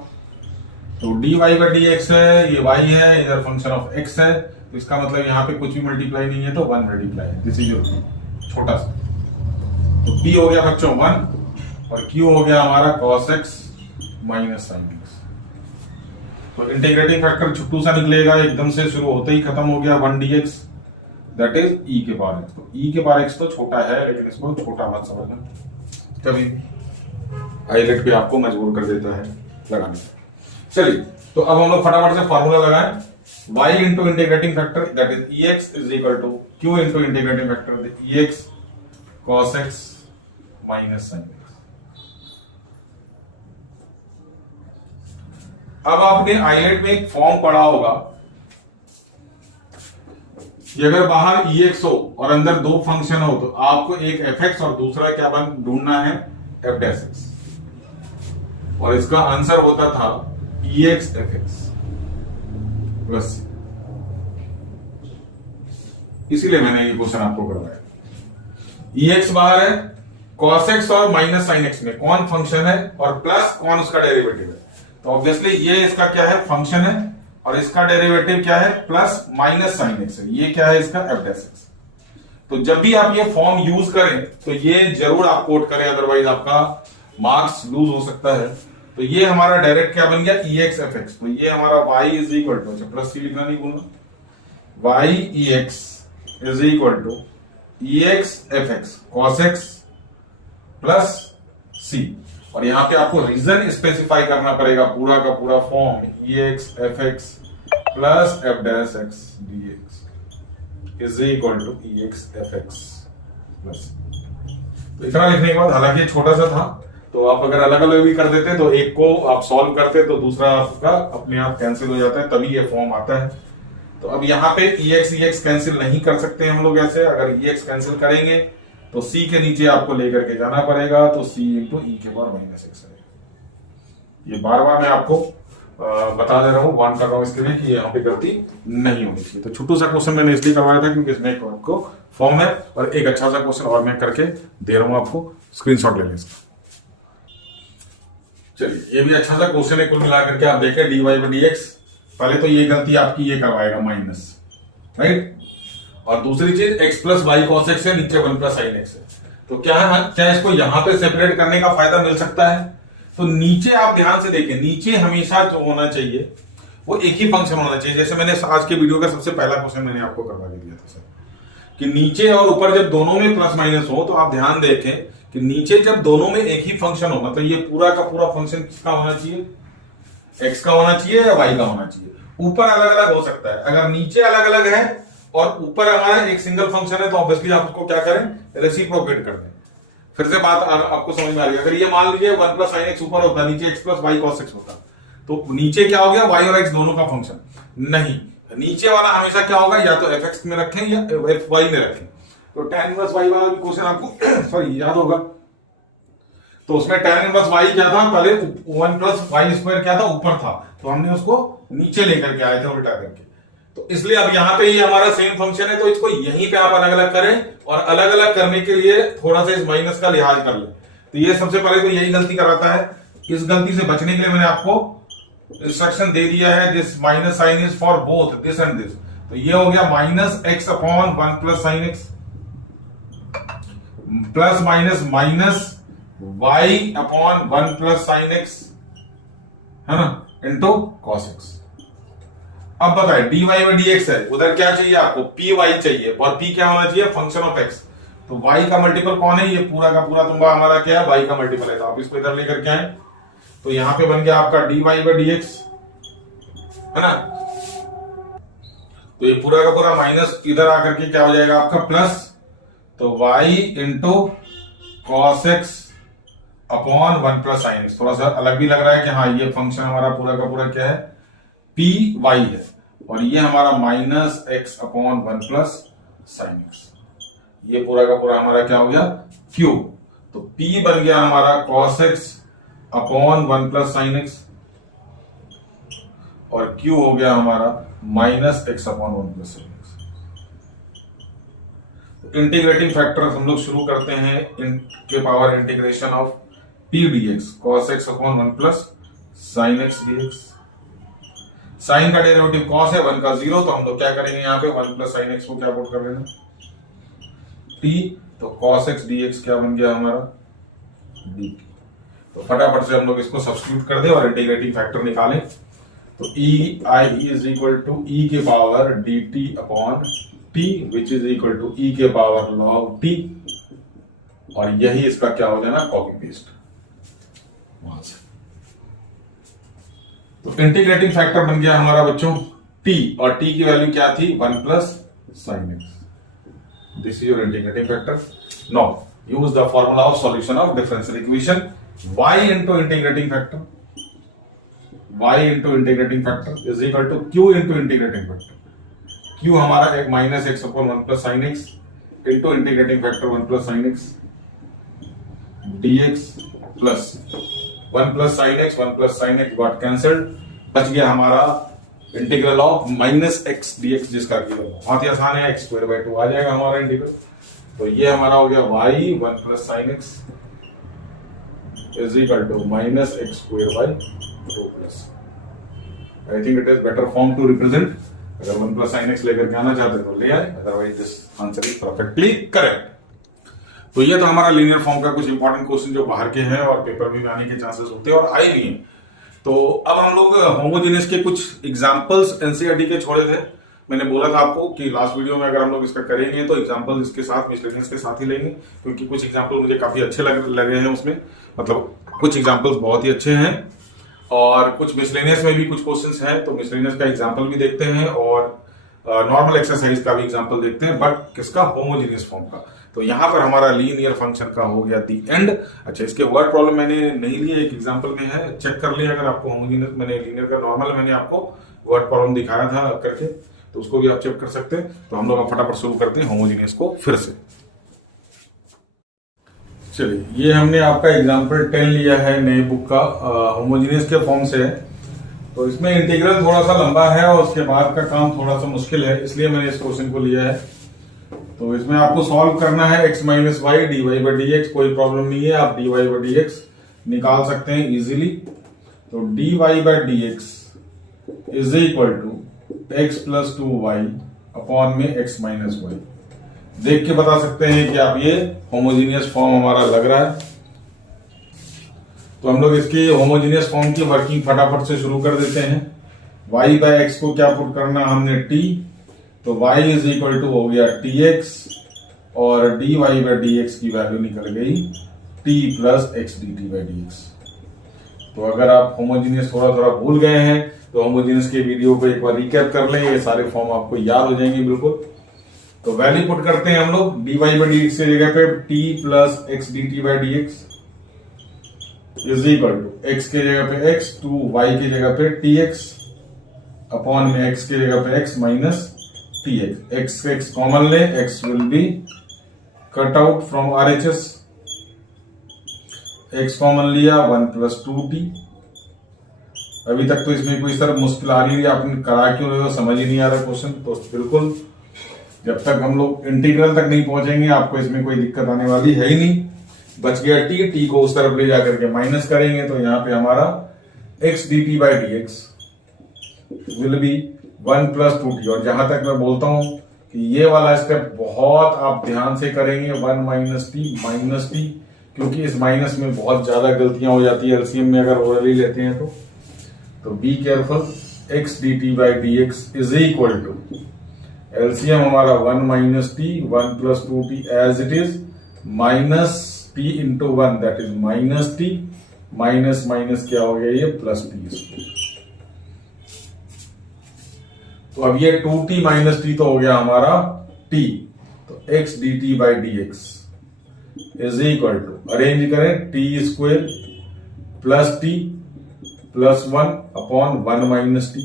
तो dy का dx है, ये y है, इधर फंक्शन ऑफ x है, तो इसका मतलब यहाँ पे कुछ भी मल्टीप्लाई नहीं है तो 1 मल्टीप्लाई है, दिस इज योर छोटा सा। तो p हो गया बच्चों 1 और q हो गया हमारा cos x minus sine x। तो इंटीग्रेटिंग फैक्टर छुट्टू सा निकलेगा, एकदम से शुरू होते ही खत्म हो गया 1 dx दैट इज e के पावर x। तो e के पावर x तो छोटा है, लेकिन इसको छोटा मत समझना, कभी हाईलाइट पे आपको मजबूर कर देता है लगाने। चलिए तो अब हम लोग फटाफट से फार्मूला लगाएं, y into integrating factor that is ex is equal to q into integrating factor ex cos x minus sine x। अब आपने आइलेट में एक फॉर्म पढ़ा होगा कि अगर बाहर ex हो और अंदर दो फंक्शन हो तो आपको एक fx और दूसरा क्या ढूंढना है f डैश x, और इसका आंसर होता था ex fx प्लस। इसीलिए मैंने ये क्वेश्चन आपको करवाया। ex बाहर है, cos x और माइनस साइन x में कौन फंक्शन है और प्लस कौन उसका डेरिवेटिव है। तो ऑब्वियसली ये इसका क्या है फंक्शन है और इसका डेरिवेटिव क्या है प्लस माइनस साइन एक्स है, ये क्या है इसका एफ डैश एक्स। तो जब भी आप ये फॉर्म यूज करें तो ये जरूर आप कोट करें, अदरवाइज आपका मार्क्स लूज हो सकता है। तो ये हमारा डायरेक्ट क्या बन गया ई एक्स एफ एक्स। तो ये हमारा y is equal to plus C लिखना नहीं भूलना, y e x is equal to e x f x cos x plus C. और यहां पे आपको रीजन स्पेसिफाई करना पड़ेगा, पूरा का पूरा form e x f x plus f dash x d x is equal to e x f x plus. तो इतना लिखने के बाद, हालांकि छोटा सा था तो आप अगर अलग अलग भी कर देते तो एक को आप सॉल्व करते तो दूसरा आपका अपने आप कैंसिल हो जाता है, तभी ये फॉर्म आता है। तो अब यहाँ पे ई एक्स कैंसिल नहीं कर सकते हम लोग ऐसे। अगर ई एक्स कैंसिल करेंगे तो c के नीचे आपको लेकर के जाना पड़ेगा, तो c इंटू ई के पावर माइनस एक्स है। ये बार बार मैं आपको बता दे रहा हूँ, वार्न कर रहा हूँ इसके लिए कि यहाँ पे गलती नहीं होनी चाहिए। तो छोटू सा क्वेश्चन मैंने इसलिए करवाया था क्योंकि इसमें आपको फॉर्म है, और एक अच्छा सा क्वेश्चन और मैं करके दे रहा हूँ आपको, स्क्रीनशॉट ले लें इसका। चलिए ये भी अच्छा सा क्वेश्चन है, कुल मिलाकर के आप देखें dy बाई डी एक्स। पहले तो ये गलती आपकी ये करवाएगा माइनस, राइट, और दूसरी चीज x plus y cos x है, नीचे 1 प्लस साइन एक्स है। तो क्या इसको यहां पे सेपरेट करने का फायदा मिल सकता है? तो नीचे आप ध्यान से देखें, नीचे हमेशा जो होना चाहिए वो एक ही फंक्शन होना चाहिए। जैसे मैंने आज के वीडियो का सबसे पहला क्वेश्चन मैंने आपको करवा के दिया था सर, कि नीचे और ऊपर जब दोनों में प्लस माइनस हो तो आप ध्यान देखें कि नीचे जब दोनों में एक ही फंक्शन होगा तो ये पूरा का पूरा फंक्शन किसका होना चाहिए, x का होना चाहिए या y का होना चाहिए। ऊपर अलग अलग हो सकता है, अगर नीचे अलग अलग है और ऊपर हमारा एक सिंगल फंक्शन है तो ऑब्वियसली आप उसको क्या करें, रेसिप्रोकेट कर दें। फिर से बात आपको समझ में आ रही है। अगर ये मान लीजिए 1 प्लस साइन एक्स ऊपर होता, नीचे x plus y cos x होता, तो नीचे क्या हो गया, y और x दोनों का फंक्शन नहीं, नीचे वाला हमेशा क्या होगा, या तो fx में रखें या fy में रखें। तो tan इनवर्स y वाला क्वेश्चन आपको सॉरी याद होगा, तो उसमें tan इनवर्स y क्या था, पहले 1 प्लस वाई स्क्वायर क्या था, ऊपर था, तो हमने उसको नीचे लेकर के आए थे उल्टा करके। तो इसलिए अब यहाँ पे ये हमारा सेम फंक्शन है, तो इसको यहीं पे आप अलग अलग करें, और अलग अलग करने के लिए थोड़ा सा इस माइनस का लिहाज कर ले। तो ये सबसे पहले तो यही गलती कराता है। इस गलती से बचने के लिए मैंने आपको इंस्ट्रक्शन दे दिया है this minus sign is for both this and this, तो ये हो गया minus x upon one plus sine x plus minus minus y upon one plus sine x, है ना, इंटू कॉस एक्स। अब बताए d y by d x है, उधर क्या चाहिए आपको, पी वाई चाहिए, और पी क्या होना चाहिए, फंक्शन ऑफ एक्स। तो वाई का मल्टीपल कौन है, ये पूरा का पूरा तुम्हारा हमारा क्या है, वाई का मल्टीपल है, तो आप इसको इधर लेकर के आए, तो यहां पे बन गया आपका d y by d x, है ना। तो ये पूरा का पूरा माइनस इधर आकर के क्या हो जाएगा आपका प्लस, तो y into cos x upon one plus sine x. थोड़ा सा अलग भी लग रहा है कि हाँ ये फंक्शन हमारा पूरा का पूरा क्या है, पी वाई है, और ये हमारा minus x upon one plus sine x, ये पूरा का पूरा हमारा क्या हो गया क्यू। तो P बन गया हमारा cos x upon one plus sine x, और Q हो गया हमारा minus x upon one plus sine x. Integrating factor हम लोग शुरू करते हैं इनके power integration of P dx cos x upon one plus sine x dx। Sine का डेरिवेटिव cos है, वन का जीरो, तो हम लोग क्या करेंगे यहाँ पे वन प्लस साइन एक्स को क्या पुट कर देना t, तो cos x dx क्या बन गया हमारा dt। तो फटाफट से हम लोग इसको सब्स्टिट्यूट कर दे और इंटीग्रेटिंग फैक्टर निकालें, तो e i is equal to e के power dt upon t which is equal to e के पावर log t, और यही इसका क्या हो जाना कॉपी पेस्ट वहां से। तो इंटीग्रेटिंग फैक्टर बन गया हमारा बच्चों t, और t की वैल्यू क्या थी, one plus sine x. This is your integrating factor. Now use the formula of solution of differential equation, y into integrating factor, y into integrating factor is equal to q into integrating factor। q हमारा एक minus x upon one plus sine x into integrating factor one plus sine x dx plus one plus sine x got cancelled, बच गया हमारा integral of minus x d x, जिसका बहुत ही आसान है, एक्स स्क्वायर बाई टू आ जाएगा हमारा इंटीग्रल। तो ये हमारा हो गया y one plus sine x is equal to minus x square by two plus. I think it is better form to represent, अगर वन प्लस साइन एक्स लेकर के आना चाहते तो ले आए, otherwise this answer is perfectly correct. तो ये तो हमारा लीनियर फॉर्म का कुछ इंपॉर्टेंट क्वेश्चन जो बाहर के हैं और पेपर में आने के चांसेस होते हैं और आए भी हैं। तो अब हम लोग होमोजेनियस के कुछ एग्जांपल्स एनसीईआरटी के छोड़े थे। मैंने बोला था आपको कि लास्ट वीडियो में अगर हम लोग इसका करेंगे तो एग्जांपल इसके साथ मिसलेनियस के साथ ही लेंगे, क्योंकि कुछ एग्जांपल मुझे काफी अच्छे लगे हैं उसमें, मतलब कुछ एग्जांपल्स बहुत ही अच्छे हैं और कुछ मिसलेनियस में भी कुछ क्वेश्चंस हैं, तो मिसलेनियस का एग्जांपल भी देखते हैं और नॉर्मल एक्सरसाइज का भी एग्जांपल देखते हैं, बट किसका, होमोजेनियस फॉर्म का। तो यहां पर हमारा लीनियर फंक्शन का हो गया दी एंड। अच्छा, इसके वर्ड प्रॉब्लम मैंने नहीं लिया, एक एग्जांपल में है, चेक कर लिया। अगर आपको होमोजेनियस, मैंने लीनियर का नॉर्मल मैंने आपको वर्ड प्रॉब्लम दिखाया था करके, तो उसको भी आप चेक कर सकते हैं। तो हम लोग फटाफट शुरू करते हैं होमोजेनियस को फिर से। चलिए, ये हमने आपका एग्जाम्पल 10 लिया है नए बुक का, होमोजेनियस के फॉर्म से है। तो इसमें इंटीग्रल थोड़ा सा लंबा है और उसके बाद का काम थोड़ा सा मुश्किल है, इसलिए मैंने इस क्वेश्चन को लिया है। तो इसमें आपको सॉल्व करना है x minus y d y by d x, कोई प्रॉब्लम नहीं है, आप d y by d x निकाल सकते हैं इजीली। तो d y by d x is equal to x plus two y upon में x माइनस वाई। देख के बता सकते हैं कि आप ये होमोजीनियस फॉर्म हमारा लग रहा है। तो हम लोग इसकी होमोजीनियस फॉर्म की वर्किंग फटाफट से शुरू कर देते हैं। y बाय एक्स को क्या पुट करना हमने t, तो y इज इक्वल टू हो गया tx और dy बाई dx की वैल्यू निकल गई t plus x d t by d x. तो अगर आप होमोजीनियस थोड़ा थोड़ा भूल गए हैं तो होमोजीनियस के वीडियो को एक बार रिकैप कर लें, ये सारे फॉर्म आपको याद हो जाएंगे बिल्कुल। तो वैल्यू पुट करते हैं हम लोग, dy बाई डी एक्स की जगह पे t plus x d t by d x is equal to x के जगह पे x, टू y की जगह पे tx अपॉन में x की जगह पे x minus tx। x common ले, x will be cut out from RHS, x common लिया 1 प्लस 2t। अभी तक तो इसमें कोई सर मुश्किल आ रही है, आपने करा क्यों रहे हो, समझ ही नहीं आ रहा क्वेश्चन। तो बिल्कुल जब तक हम लोग इंटीग्रल तक नहीं पहुंचेंगे आपको इसमें कोई दिक्कत आने वाली है ही नहीं। बच गया t को उस तरफ ले जाकर के माइनस करेंगे तो यहाँ पे हमारा x d t by d x will be 1 plus 2t। और जहां तक मैं बोलता हूं कि ये वाला स्टेप बहुत आप ध्यान से करेंगे, 1 माइनस टी, क्योंकि इस माइनस में बहुत ज्यादा गलतियां हो जाती है एलसीएम में अगर ओरली लेते हैं तो be careful. X d t by d x is equal to LCM हमारा 1 minus t 1 plus 2t as it is, minus t into 1 that is minus t, minus minus क्या हो गया ये प्लस टी। तो अब ये 2t माइनस टी तो हो गया हमारा t, तो x d t by d x is equal to, arrange करें, t square plus t plus 1 upon 1 minus t,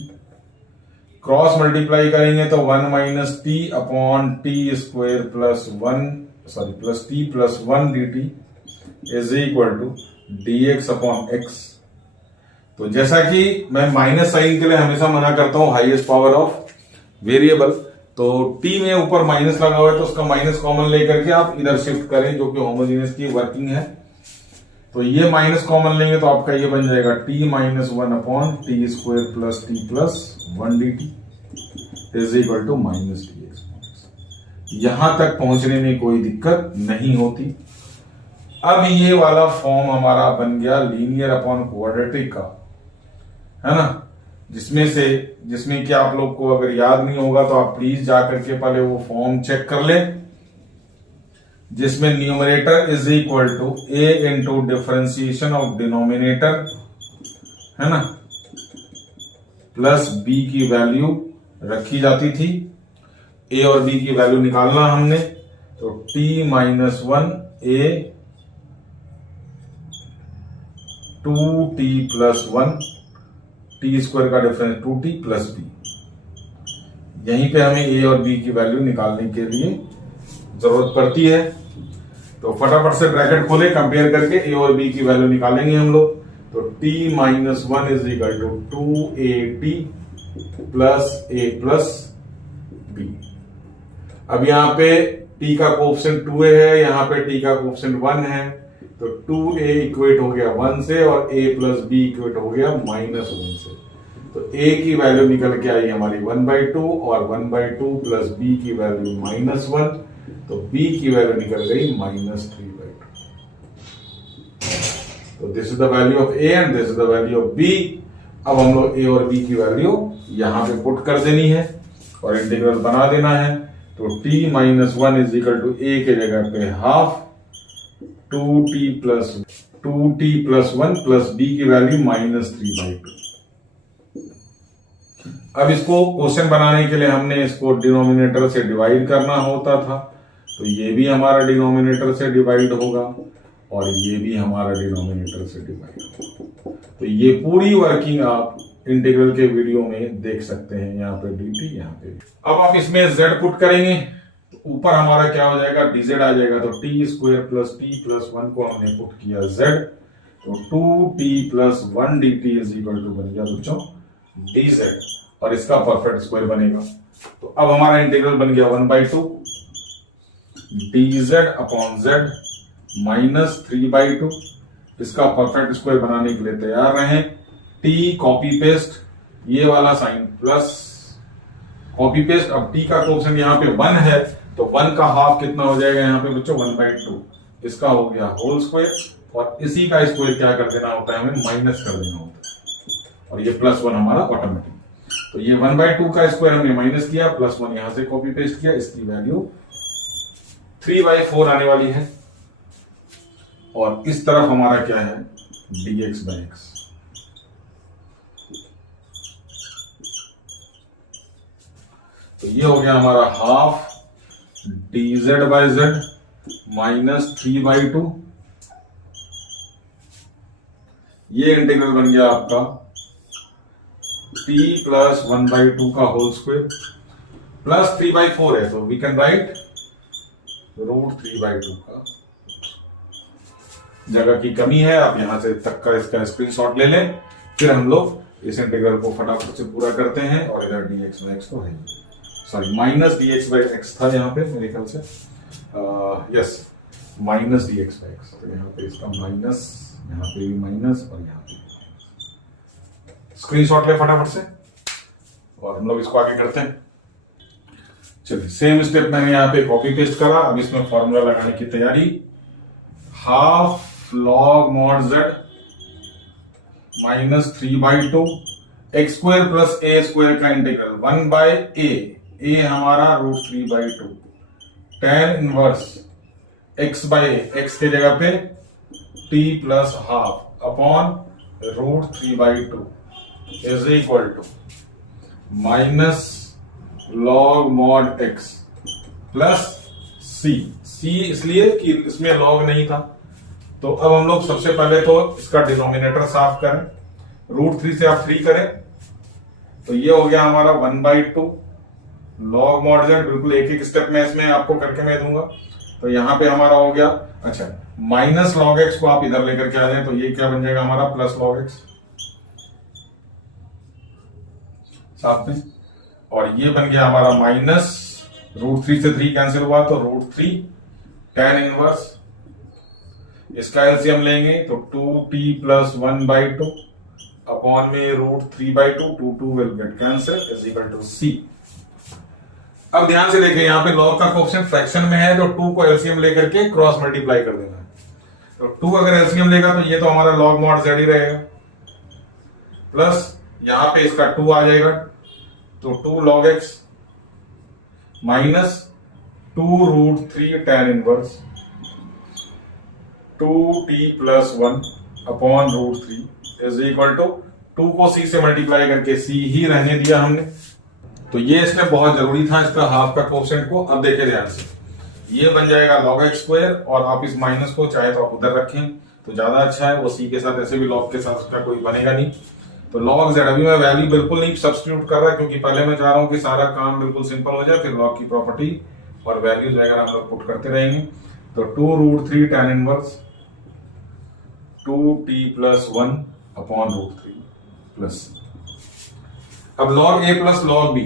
cross multiply करेंगे तो 1 minus t upon t square plus t plus 1 d t is equal to d x upon x. तो जैसा कि मैं minus sign के लिए हमेशा मना करता हूं हाईएस्ट पावर ऑफ वेरिएबल, तो t में ऊपर माइनस लगा हुआ है तो उसका माइनस कॉमन लेकर के आप इधर शिफ्ट करें, जो कि होमोजेनियस की वर्किंग है। तो ये माइनस कॉमन लेंगे तो आपका ये बन जाएगा t minus 1 upon t square plus t plus 1 d t is equal to minus d x. यहां तक पहुंचने में कोई दिक्कत नहीं होती। अब ये वाला फॉर्म हमारा बन गया लीनियर अपॉन क्वाड्रेटिक का, है ना, जिसमें कि आप लोग को अगर याद नहीं होगा तो आप प्लीज जाकर के पहले वो फॉर्म चेक कर ले, जिसमें numerator is equal to a into differentiation of denominator, है ना, प्लस b की वैल्यू रखी जाती थी। a और b की वैल्यू निकालना हमने, तो t minus 1 a 2t plus 1, T square का डिफरेंस 2t प्लस b। यहीं पे हमें a और b की वैल्यू निकालने के लिए जरूरत पड़ती है। तो फटाफट से ब्रैकेट खोले, कंपेयर करके a और b की वैल्यू निकालेंगे हम लोग। तो t minus 1 is equal to 2at plus a plus b। अब यहाँ पे t का कोएफिशिएंट 2a है, यहाँ पे t का कोएफिशिएंट 1 है, तो 2a इक्वेट हो गया 1 से और a प्लस b इक्वेट हो गया माइनस 1 से। तो a की वैल्यू निकल के आई हमारी 1/2 और 1/2 प्लस b की वैल्यू माइनस 1, तो b की वैल्यू निकल गई माइनस 3/2। तो this is the value of a and this is the value of b। अब हम लोग a और b की वैल्यू यहां पे पुट कर देनी है और इंटीग्रल बना देना है। तो t minus 1 is equal to a के जगह पे half 2t plus 1 plus b की वैल्यू माइनस 3/2। अब इसको क्वेश्चन बनाने के लिए हमने इसको डिनोमिनेटर से डिवाइड करना होता था, तो ये भी हमारा डिनोमिनेटर से डिवाइड होगा और ये भी हमारा डिनोमिनेटर से डिवाइड होगा। तो ये पूरी वर्किंग आप इंटीग्रल के वीडियो में देख सकते हैं, यहाँ पे dt, यहाँ पे। अब आप इसमें z पुट करेंगे, ऊपर हमारा क्या हो जाएगा, dz आ जाएगा। तो t square plus t plus 1 को हमने पुट किया z, तो 2t plus 1 dt is equal to बन गया बच्चों dz, और इसका परफेक्ट स्क्वायर बनेगा। तो अब हमारा इंटीग्रल बन गया 1/2 dz अपॉन z माइनस 3/2। इसका परफेक्ट स्क्वायर बनाने के लिए तैयार रहें। t कॉपी पेस्ट, ये वाला साइन प्लस कॉपी पेस्ट। अब t का कोएफिशिएंट यहाँ पे 1 है, तो 1 का हाफ कितना हो जाएगा यहाँ पे बच्चों, 1/2। इसका हो गया होल स्क्वायर, और इसी का स्क्वायर क्या कर देना होता है, हमें माइनस कर देना होता है, और ये प्लस 1 हमारा ऑटोमेटिक। तो ये 1/2 का स्क्वायर हमने माइनस किया, प्लस 1 यहां से कॉपी पेस्ट किया, इसकी वैल्यू 3/4 आने वाली है। और इस तरफ हमारा क्या है, dx/x। तो ये हो गया हमारा हाफ dz/z माइनस 3/2। ये इंटीग्रल बन गया आपका t प्लस 1/2 का होल स्क्वायर प्लस 3/4 है, तो वी कैन राइट √3/2 का। जगह की कमी है, आप यहां से तक का इसका स्क्रीनशॉट ले लें, फिर हम लोग इस इंटीग्रल को फटाफट से पूरा करते हैं। और इधर dx/x तो है, सॉरी माइनस dx/x था यहाँ पे मेरे ख्याल से, यस माइनस dx/x। तो यहाँ पे इसका माइनस, यहाँ पे भी माइनस और यहाँ पे भी माइनस। स्क्रीनशॉट ले फटाफट से और हम लोग इसको आगे करते हैं। चलिए सेम स्टेप मैंने यहाँ पे कॉपी पेस्ट करा। अब इसमें फॉर्मूला लगाने की तैयारी। Half log mod z minus 3/2 x square plus a square का इंटीग्रल 1/a हमारा √3/2 tan इनवर्स x के जगह पे t plus half upon √3/2 is equal to minus log mod x plus c इसलिए कि इसमें लॉग नहीं था। तो अब हम लोग सबसे पहले तो इसका डिनोमिनेटर साफ करें। √3 से आप 3 करें तो ये हो गया हमारा 1/2 लॉग मॉड जेड। बिल्कुल एक एक स्टेप में इसमें आपको करके मैं दूंगा। तो यहां पे हमारा हो गया, अच्छा माइनस लॉग एक्स को आप इधर लेकर के आ जाए तो ये क्या बन जाएगा हमारा प्लस लॉग एक्स साथ में, और ये बन गया हमारा माइनस √3 से 3 कैंसिल हुआ तो √3 tan इनवर्स। इसका एलसीएम लेंगे तो 2t प्लस 1/2 अपॉन में √3/2 2 will get cancel is equal to c। अब ध्यान से देखें यहाँ पे लॉग का कोएफिशिएंट फ्रैक्शन में है तो 2 को एलसीएम लेकर के क्रॉस मल्टीप्लाई कर देना है। तो 2 अगर एलसीएम लेगा तो ये तो हमारा लॉग मॉड जेड ही रहेगा, प्लस यहां पे इसका 2 आ जाएगा तो 2 log x minus 2√3 tan inverse 2t plus 1 upon √3 is equal to 2 को c से मल्टीप्लाई करके c ही रहने दिया हमने। तो ये स्टेप बहुत जरूरी था इसका हाफ का कोएफिशिएंट को। अब देखिए ध्यान से, ये बन जाएगा log x स्क्वायर और आप इस माइनस को चाहे तो आप उधर रखें तो ज्यादा अच्छा है। वो c के साथ ऐसे भी log के साथ उसका कोई बनेगा नहीं। तो log z अभी मैं वैल्यू बिल्कुल नहीं सब्स्टिट्यूट कर रहा क्योंकि पहले मैं चाह रहा हूं कि सारा काम बिल्कुल सिंपल हो जाए, फिर log की प्रॉपर्टी और वैल्यूज वगैरह हम लोग पुट करते रहेंगे। तो 2√3 tan inverse 2t plus 1 upon √3 plus. अब log a plus log b,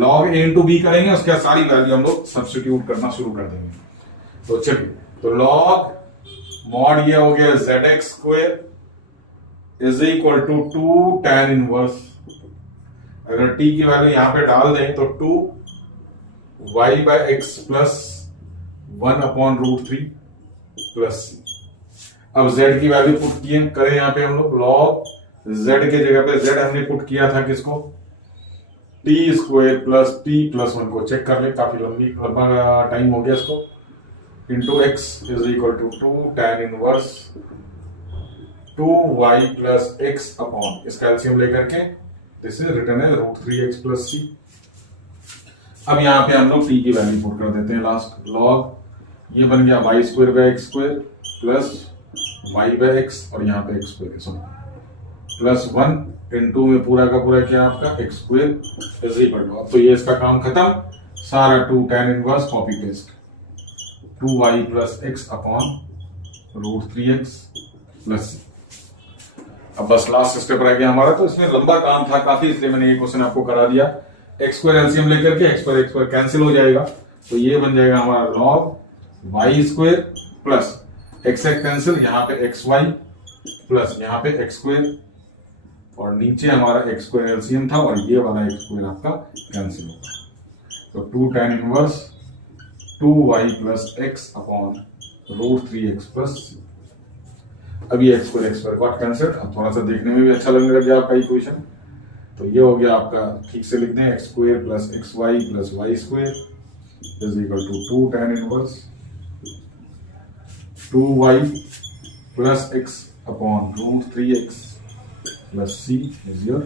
log a into b करेंगे, उसके बाद सारी वैल्यू हम लोग सब्स्टिट्यूट करना शुरू कर देंगे। तो चलिए, तो log मॉड ये हो गया zx square is equal to 2 tan inverse. अगर t की वैल्यू यहां पे डाल दें तो 2y/x plus 1 upon √3 plus c। अब z की वैल्यू पुट किए करें यहां पे हम लोग log z के जगह पे z हमने पुट किया था किसको, t square plus t plus 1 को चेक कर ले, काफी लंबा टाइम हो गया इसको, into x is equal to 2 tan inverse 2y plus x upon इसका एलसीएम लेकर के दिस इज रिटन है √3x प्लस c। अब यहां पे हम लोग t की वैल्यू पुट कर देते हैं लास्ट। log ये बन गया y square by x square plus y by x और यहाँ पे x स्क्वायर प्लस 1 इंटू में पूरा का पूरा क्या आपका x square is equal to, अब तो ये इसका काम खत्म, सारा 2 tan inverse copy paste 2y plus x upon √3x plus c। अब बस लास्ट स्टेप रह गया हमारा। तो इसमें लंबा काम था काफी, इसलिए मैंने ये क्वेश्चन आपको करा दिया। x स्क्वायर एलसीएम लेकर के x स्क्वायर कैंसिल हो जाएगा तो ये बन जाएगा हमारा log y square plus x cancel, यहाँ पे xy प्लस यहाँ पे x स्क्वायर और नीचे हमारा x स्क्वायर एलसीएम था और ये वाला x स्क्वायर आपका कैंसिल होगा। तो 2 tan inverse 2y plus x upon √3x plus c। अब ये x स्क्वायर गॉट कैंसिल। अब थोड़ा सा देखने में भी अच्छा लगने लग गया आपका इक्वेशन। तो ये हो गया आपका, ठीक से लिख दें, x square plus xy plus y square is equal to 2 tan inverse 2y plus x upon √3x plus c is your.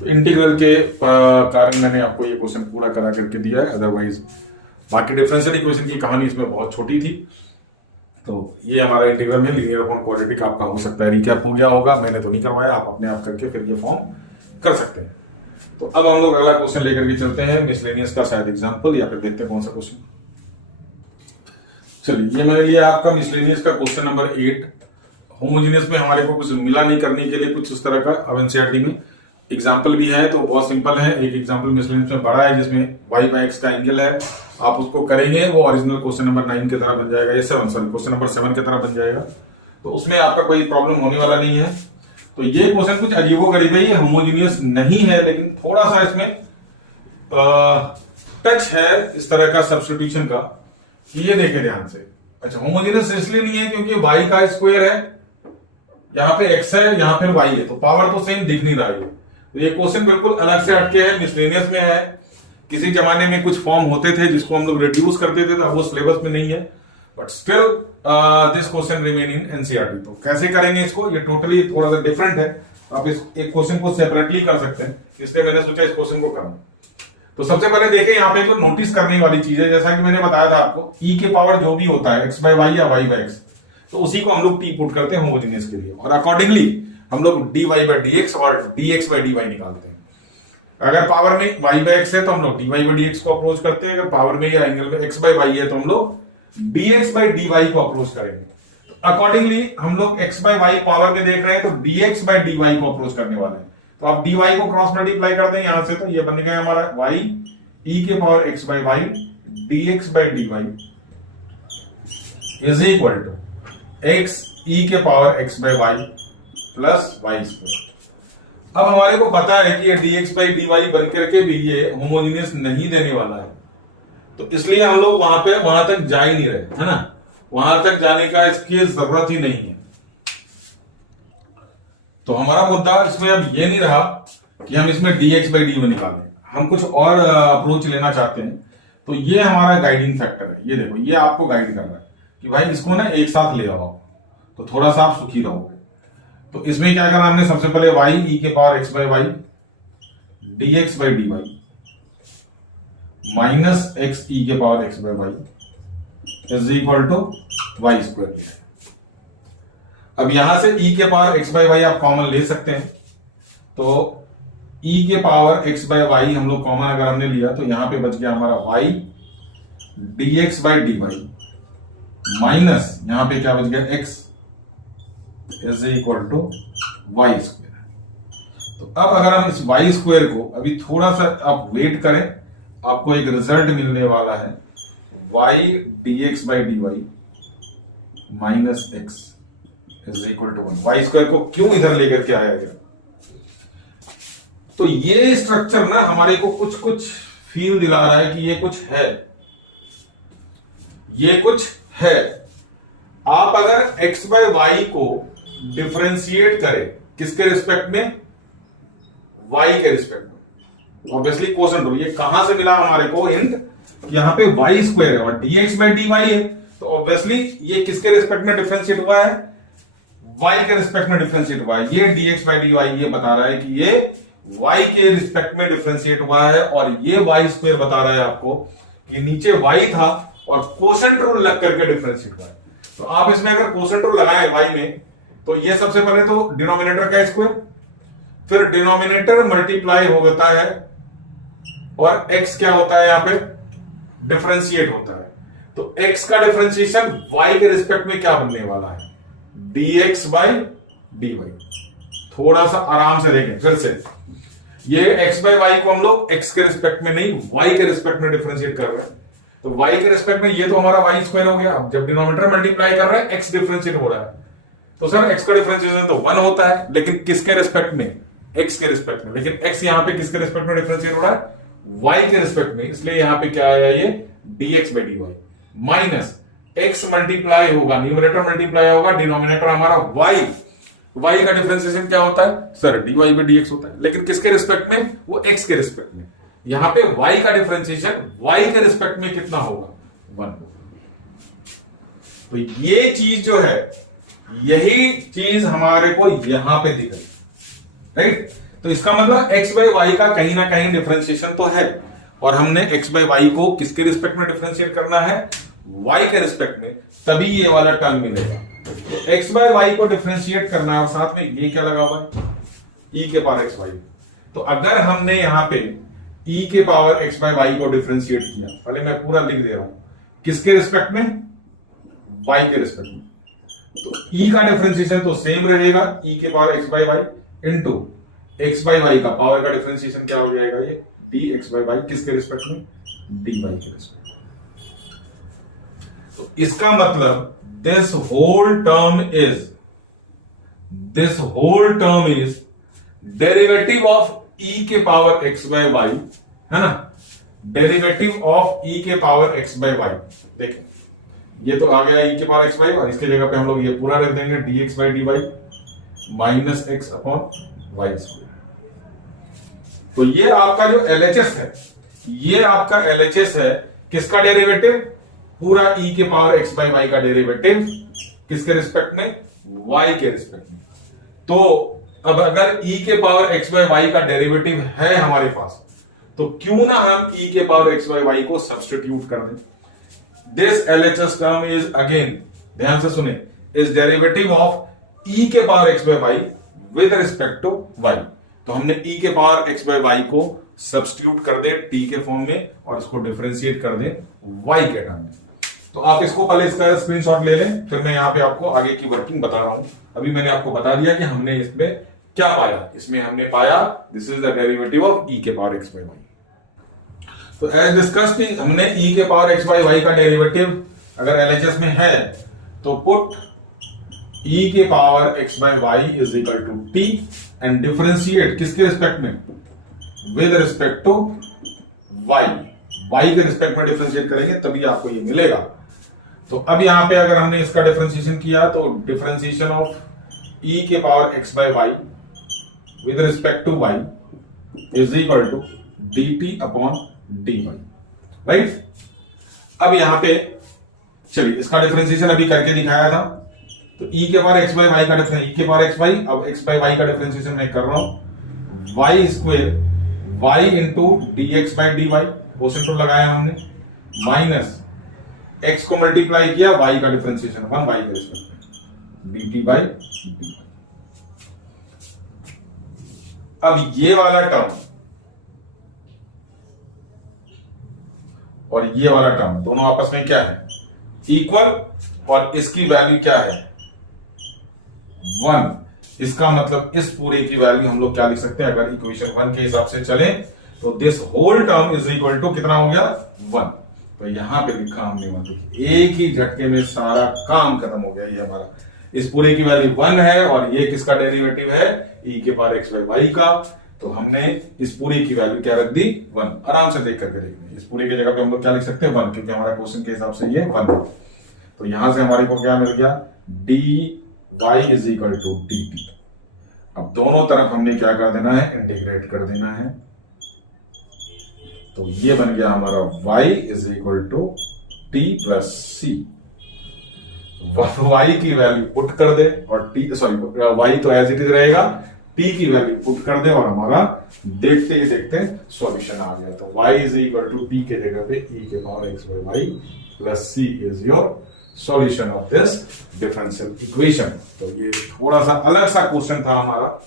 तो इंटीग्रल के कारण मैंने आपको ये क्वेश्चन पूरा करा करके दिया है, अदरवाइज बाकी डिफरेंशियल इक्वेशन की कहानी इसमें बहुत छोटी थी। तो ये हमारा इंटीग्रल में लीनियर अपॉन क्वाड्रेटिक आपका हो सकता है रिकैप हो गया होगा, मैंने तो नहीं करवाया, आप अपने आप करके फिर ये फॉर्म कर सकते हैं। तो अब हम लोग अगला क्वेश्चन लेकर के चलते हैं, मिसलेनियस का शायद एग्जांपल, या फिर देखते हैं कौन सा क्वेश्चन। चलिए, ये मैंने लिया आपका मिसलेनियस का क्वेश्चन नंबर 8। होमोजेनियस में हमारे को कुछ मिला नहीं करने के लिए कुछ उस तरह का। अब एनसीईआरटी में एग्जाम्पल भी है तो बहुत सिंपल है। एक एग्जाम्पल मिसलेनियस में बड़ा है जिसमें y/x का एंगल है, आप उसको करेंगे वो ओरिजिनल क्वेश्चन नंबर 9 की तरह बन जाएगा, ये 7 सॉरी क्वेश्चन नंबर 7 की तरह बन जाएगा। तो उसमें आपका कोई प्रॉब्लम होने वाला नहीं है। तो ये क्वेश्चन कुछ अजीबोगरीब है, ये होमोजीनियस नहीं है, लेकिन थोड़ा सा इसमें टच है इस तरह का सब्स्टिट्यूशन का, कि ये देखे ध्यान से। अच्छा, होमोजीनियस इसलिए नहीं है क्योंकि y का स्क्वायर है, यहाँ पे x है, यहाँ पे y है, तो पावर तो सेम दिख नहीं रहा है। तो ये क्वेश्चन बिल्कुल अलग से हटके है, मिसलेनियस में है। किसी जमाने में कुछ फॉर्म होते थे जिसको हम लोग रिड्यूस करते थे, तो अब वो सिलेबस में नहीं है, but still this question remain in NCERT. तो कैसे करेंगे इसको, ये टोटली थोड़ा सा डिफरेंट है। आप इस एक क्वेश्चन को सेपरेटली कर सकते हैं, इसलिए मैंने सोचा इस क्वेश्चन को करना। तो सबसे पहले देखें यहाँ पे जो नोटिस करने वाली चीज है, जैसा कि मैंने बताया था आपको, e के पावर जो भी होता है x बाय वाई या y बाय x, तो उसी को हम लोग t पुट करते हैं होमोजेनियस के लिए, और अकॉर्डिंगली हम लोग dy बाय dx और dx बाय dy निकालते हैं। अगर पावर में y बाय x है तो हम लोग dy बाय dx को अप्रोच करते हैं, अगर पावर में या एंगल में x बाय y है तो हम लोग dx बाय dy को अप्रोच करेंगे। तो अकॉर्डिंगली हम लोग x बाय y पावर में देख रहे हैं, तो dx बाय dy को अप्रोच करने वाले हैं। तो आप dy को क्रॉस मल्टीप्लाई कर दें यहां से, तो ये बन गया हमारा y e के power x by y dx by dy is equal to x e के power x by y plus y square. अब हमारे को पता है कि ये dx बाय dy बन करके भी ये होमोजेनियस नहीं देने वाला है, तो इसलिए हम लोग वहां तक जा ही नहीं रहे, है ना। वहां तक जाने का इसकी जरूरत ही नहीं है। तो हमारा मुद्दा इसमें अब ये नहीं रहा कि हम इसमें dx बाई dy निकालें, हम कुछ और अप्रोच लेना चाहते हैं। तो ये हमारा गाइडिंग फैक्टर है, ये देखो, ये आपको गाइड कर रहा है कि भाई इसको ना एक साथ ले आओ तो थोड़ा सा आप सुखी रहोगे। तो इसमें क्या करना हमने, सबसे पहले y e के power x by y dx by dy minus x e के power x by y is equal to y square. अब यहां से e के पावर x बाई वाई आप कॉमन ले सकते हैं, तो e के पावर x बाई वाई हम लोग कॉमन अगर हमने लिया तो यहां पे बच गया हमारा y dx by dy minus यहां पे क्या बच गया x is equal to y square. तो अब अगर हम इस y स्क्वायर को अभी थोड़ा सा आप वेट करें, आपको एक रिजल्ट मिलने वाला है y dx by dy minus x is equal to 1। Y square को क्यों इधर लेकर के आया गया, तो ये स्ट्रक्चर ना हमारे को कुछ कुछ फील दिला रहा है कि ये कुछ है, ये कुछ है। आप अगर x बाय वाई को डिफरेंशिएट करें किसके रिस्पेक्ट में, y के रिस्पेक्ट में, ऑब्वियसली कोसेंट रूल। ये कहां से मिला हमारे को हिंट, यहां पे y स्क्वायर है और dx बाई dy है, तो ऑब्वियसली ये किसके रिस्पेक्ट में डिफरेंशिएट हुआ है, y के रिस्पेक्ट में डिफरेंशिएट हुआ है। ये dx बाई dy ये बता रहा है कि ये y के रिस्पेक्ट में डिफरेंशिएट हुआ है, और ये y स्क्वायर बता रहा है आपको कि नीचे y था और कोसेंट रूल लग करके डिफरेंशिएट हुआ है। तो आप इसमें अगर कोसेंट रूल लगाए y में, तो ये सबसे पहले तो डिनोमिनेटर का स्क्वायर, फिर डिनोमिनेटर मल्टीप्लाई होता है और x क्या होता है, यहां पे डिफरेंशिएट होता है। तो x का डिफरेंशिएशन y के रिस्पेक्ट में क्या बनने वाला है, dx बाई dy। थोड़ा सा आराम से देखें फिर से, ये x बाई वाई को हम लोग x के रिस्पेक्ट में नहीं y के रिस्पेक्ट में डिफरेंशिएट कर रहे हैं। तो y के रिस्पेक्ट में ये तो हमारा y स्क्वायर हो गया। अब जब डिनोमिनेटर मल्टीप्लाई कर रहे हैं x डिफरेंशिएट हो रहा है, तो सर x का डिफरेंशिएशन तो 1 होता है, लेकिन किसके रिस्पेक्ट में, x के रिस्पेक्ट में। लेकिन x यहां पे किसके रिस्पेक्ट में डिफरेंशिएट हो रहा है, y के रिस्पेक्ट में, इसलिए यहां पे क्या आया, ये dx by dy minus x multiply होगा, न्यूमरेटर मल्टीप्लाई होगा, डिनोमिनेटर हमारा y का डिफरेंशिएशन क्या होता है सर, dy बाई dx होता है, लेकिन किसके रिस्पेक्ट में, वो x के रिस्पेक्ट में। यहां पे y का डिफरेंशिएशन y के रिस्पेक्ट में कितना होगा, 1। तो ये चीज जो है, यही चीज हमारे को यहां पे दिख रही, राइट। तो इसका मतलब x बाई वाई का कहीं ना कहीं डिफरेंशिएशन तो है, और हमने x बाई वाई को किसके रिस्पेक्ट में डिफरेंशिएट करना है, y के रिस्पेक्ट में, तभी ये वाला टर्म मिलेगा। तो x बाई वाई को डिफरेंशिएट करना है, और साथ में ये क्या लगा हुआ है, e के पावर x वाई। तो अगर हमने यहां पे e के पावर x बाई वाई को डिफरेंशिएट किया, पहले मैं पूरा लिख दे रहा हूं, किसके रिस्पेक्ट में, y के रिस्पेक्ट में, तो e का डिफरेंशिएशन तो सेम रहेगा, e के power x by y into x by y का पावर का डिफरेंशिएशन क्या हो जाएगा, ये dx बाई वाई किसके रिस्पेक्ट में, dy के रिस्पेक्ट में। तो इसका मतलब this whole term is this whole term is derivative of e के पावर x बाय y, है ना, डेरिवेटिव ऑफ e के पावर x बाय y। देखें ये तो आ गया e के पावर x बाय, और इसके जगह पे हम लोग ये पूरा रख देंगे dx by dy minus x upon y square. तो ये आपका जो LHS है, ये आपका LHS है किसका डेरिवेटिव, पूरा e के पावर x बाई y का डेरिवेटिव किसके रिस्पेक्ट में, y के रिस्पेक्ट में। तो अब अगर e के पावर x बाई y का डेरिवेटिव है हमारे पास, तो क्यों ना हम e के पावर x बाई y को सब्स्टिट्यूट कर दें। This LHS term is again, ध्यान से सुने, इज डेरिवेटिव ऑफ e के power x by y with respect to y। तो हमने e के पावर x बाई y को सब्स्टिट्यूट कर दे t के फॉर्म में, और इसको डिफरेंशिएट कर दे y के टर्म में। तो आप इसको पहले इसका स्क्रीनशॉट ले लें, फिर मैं यहां पे आपको आगे की वर्किंग बता रहा हूं। अभी मैंने आपको बता दिया कि हमने इसमें क्या पाया। इसमें हमने पाया this is the derivative of e के पावर x बाई y। तो एज डिस्कस्ड हमने e के पावर x बाई y का डेरिवेटिव अगर LHS में है तो पुट e के power x by y is equal to t and differentiate किसके रिस्पेक्ट में, with respect to y। y के रिस्पेक्ट में डिफरेंशिएट करेंगे तभी आपको ये मिलेगा। तो अब यहां पे अगर हमने इसका डिफरेंशिएशन किया तो डिफरेंशिएशन ऑफ e के power x by y with respect to y is equal to dt upon dy, right. अब यहां पे चलिए इसका डिफरेंशिएशन अभी करके दिखाया था। तो e के पावर x बाई y का डिफरेंस, e के पावर x बाई, अब x बाई y का डिफरेंशिएशन मैं कर रहा हूं y square y into dx by dy, quotient rule लगाया हमने, माइनस x को मल्टीप्लाई किया y का डिफरेंशिएशन 1 y के रिस्पेक्ट में dt बाई dy। अब ये वाला टर्म और ये वाला टर्म दोनों आपस में क्या है, इक्वल, और इसकी वैल्यू क्या है 1। इसका मतलब इस पूरे की वैल्यू हम लोग क्या लिख सकते हैं, अगर इक्वेशन 1 के हिसाब से चले तो this whole term is equal to कितना हो गया 1। तो यहां पे लिखा हमने 1, एक ही झटके में सारा काम खत्म हो गया। ये हमारा इस पूरे की वैल्यू 1 है, और ये किसका डेरिवेटिव है, e के पावर x बाई y का। तो हमने इस पूरे की वैल्यू क्या रख दी 1। आराम से देख करके देखना, इस पूरे की जगह पे हम लोग क्या लिख सकते हैं 1, क्योंकि हमारा क्वेश्चन के हिसाब से ये 1 है। तो यहां से हमारे को क्या मिल गया, dy is equal to dt। अब दोनों तरफ हमने क्या कर देना है, इंटीग्रेट कर देना है। तो ये बन गया हमारा y is equal to t plus c. y की वैल्यू पुट कर दे, और t सॉरी y तो एज इट इज रहेगा, t की वैल्यू पुट कर दे, और हमारा देखते ही देखते सॉल्यूशन आ गया। तो y is equal to t के जगह पे e के power x by y plus c is your solution of this differential equation. तो ये थोड़ा सा अलग सा क्वेश्चन था हमारा,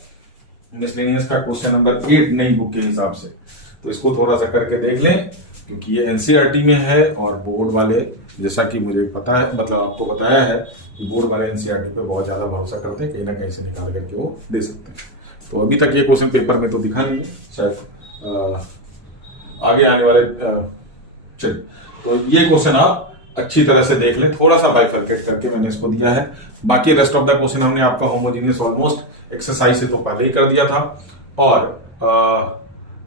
मिसलेनियस का क्वेश्चन नंबर 8 नई बुक के हिसाब से। तो इसको थोड़ा सा करके देख लें, क्योंकि ये एनसीईआरटी में है, और बोर्ड वाले, जैसा कि मुझे पता है, मतलब आपको बताया है कि बोर्ड वाले एनसीईआरटी पे बहुत ज्यादा भरोसा करते हैं, कहीं ना कहीं से निकाल करके वो दे सकते हैं। तो अभी तक ये क्वेश्चन पेपर में तो दिखा नहीं है, शायद आगे आने वाले चलिए। तो ये क्वेश्चन आप अच्छी तरह से देख लें, थोड़ा सा बाइफरकेट करके मैंने इसको दिया है। बाकी रेस्ट ऑफ द क्वेश्चन हमने आपका होमोजेनियस ऑलमोस्ट एक्सरसाइज से तो पहले ही कर दिया था, और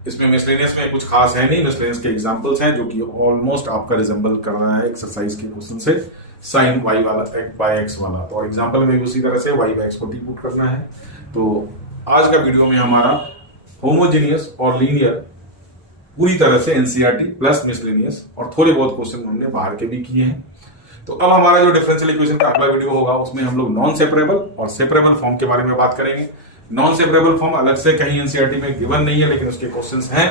इसमें मिसलेनियस में कुछ खास है नहीं। मिसलेनियस के एग्जांपल्स हैं जो कि ऑलमोस्ट आपका रिजेंबल कर रहा है एक्सरसाइज के क्वेश्चन से, साइन y वाला बाय x वाला। तो एग्जांपल में उसी तरह से y बाय x को डी पुट करना है। तो आज का वीडियो में हमारा होमोजेनियस और लीनियर पूरी तरह से एनसीईआरटी प्लस मिसलेनियस, और थोड़े बहुत क्वेश्चन हमने बाहर के भी किए हैं। तो अब हमारा जो डिफरेंशियल इक्वेशन का अगला वीडियो होगा उसमें हम लोग नॉन सेपरेबल और सेपरेबल फॉर्म के बारे में बात करेंगे। नॉन सेपरेबल फॉर्म अलग से कहीं एनसीईआरटी में गिवन नहीं है, लेकिन उसके क्वेश्चंस हैं,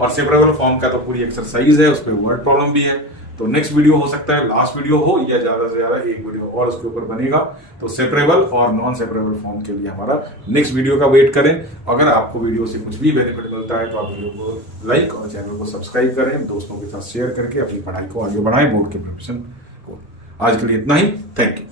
और सेपरेबल फॉर्म का तो पूरी एक्सरसाइज है, उस पर वर्ड प्रॉब्लम भी है। तो नेक्स्ट वीडियो हो सकता है लास्ट वीडियो हो, या ज्यादा से ज्यादा एक वीडियो और उसके ऊपर बनेगा। तो सेपरेबल और नॉन सेपरेबल फॉर्म के लिए हमारा नेक्स्ट वीडियो का वेट करें। अगर आपको वीडियो से कुछ भी बेनिफिट मिलता है तो आप वीडियो को लाइक और चैनल को सब्सक्राइब करें, दोस्तों के साथ शेयर करके अपनी पढ़ाई को आगे बढ़ाएं, बोर्ड के प्रिपरेशन को। आज के लिए इतना ही, थैंक यू।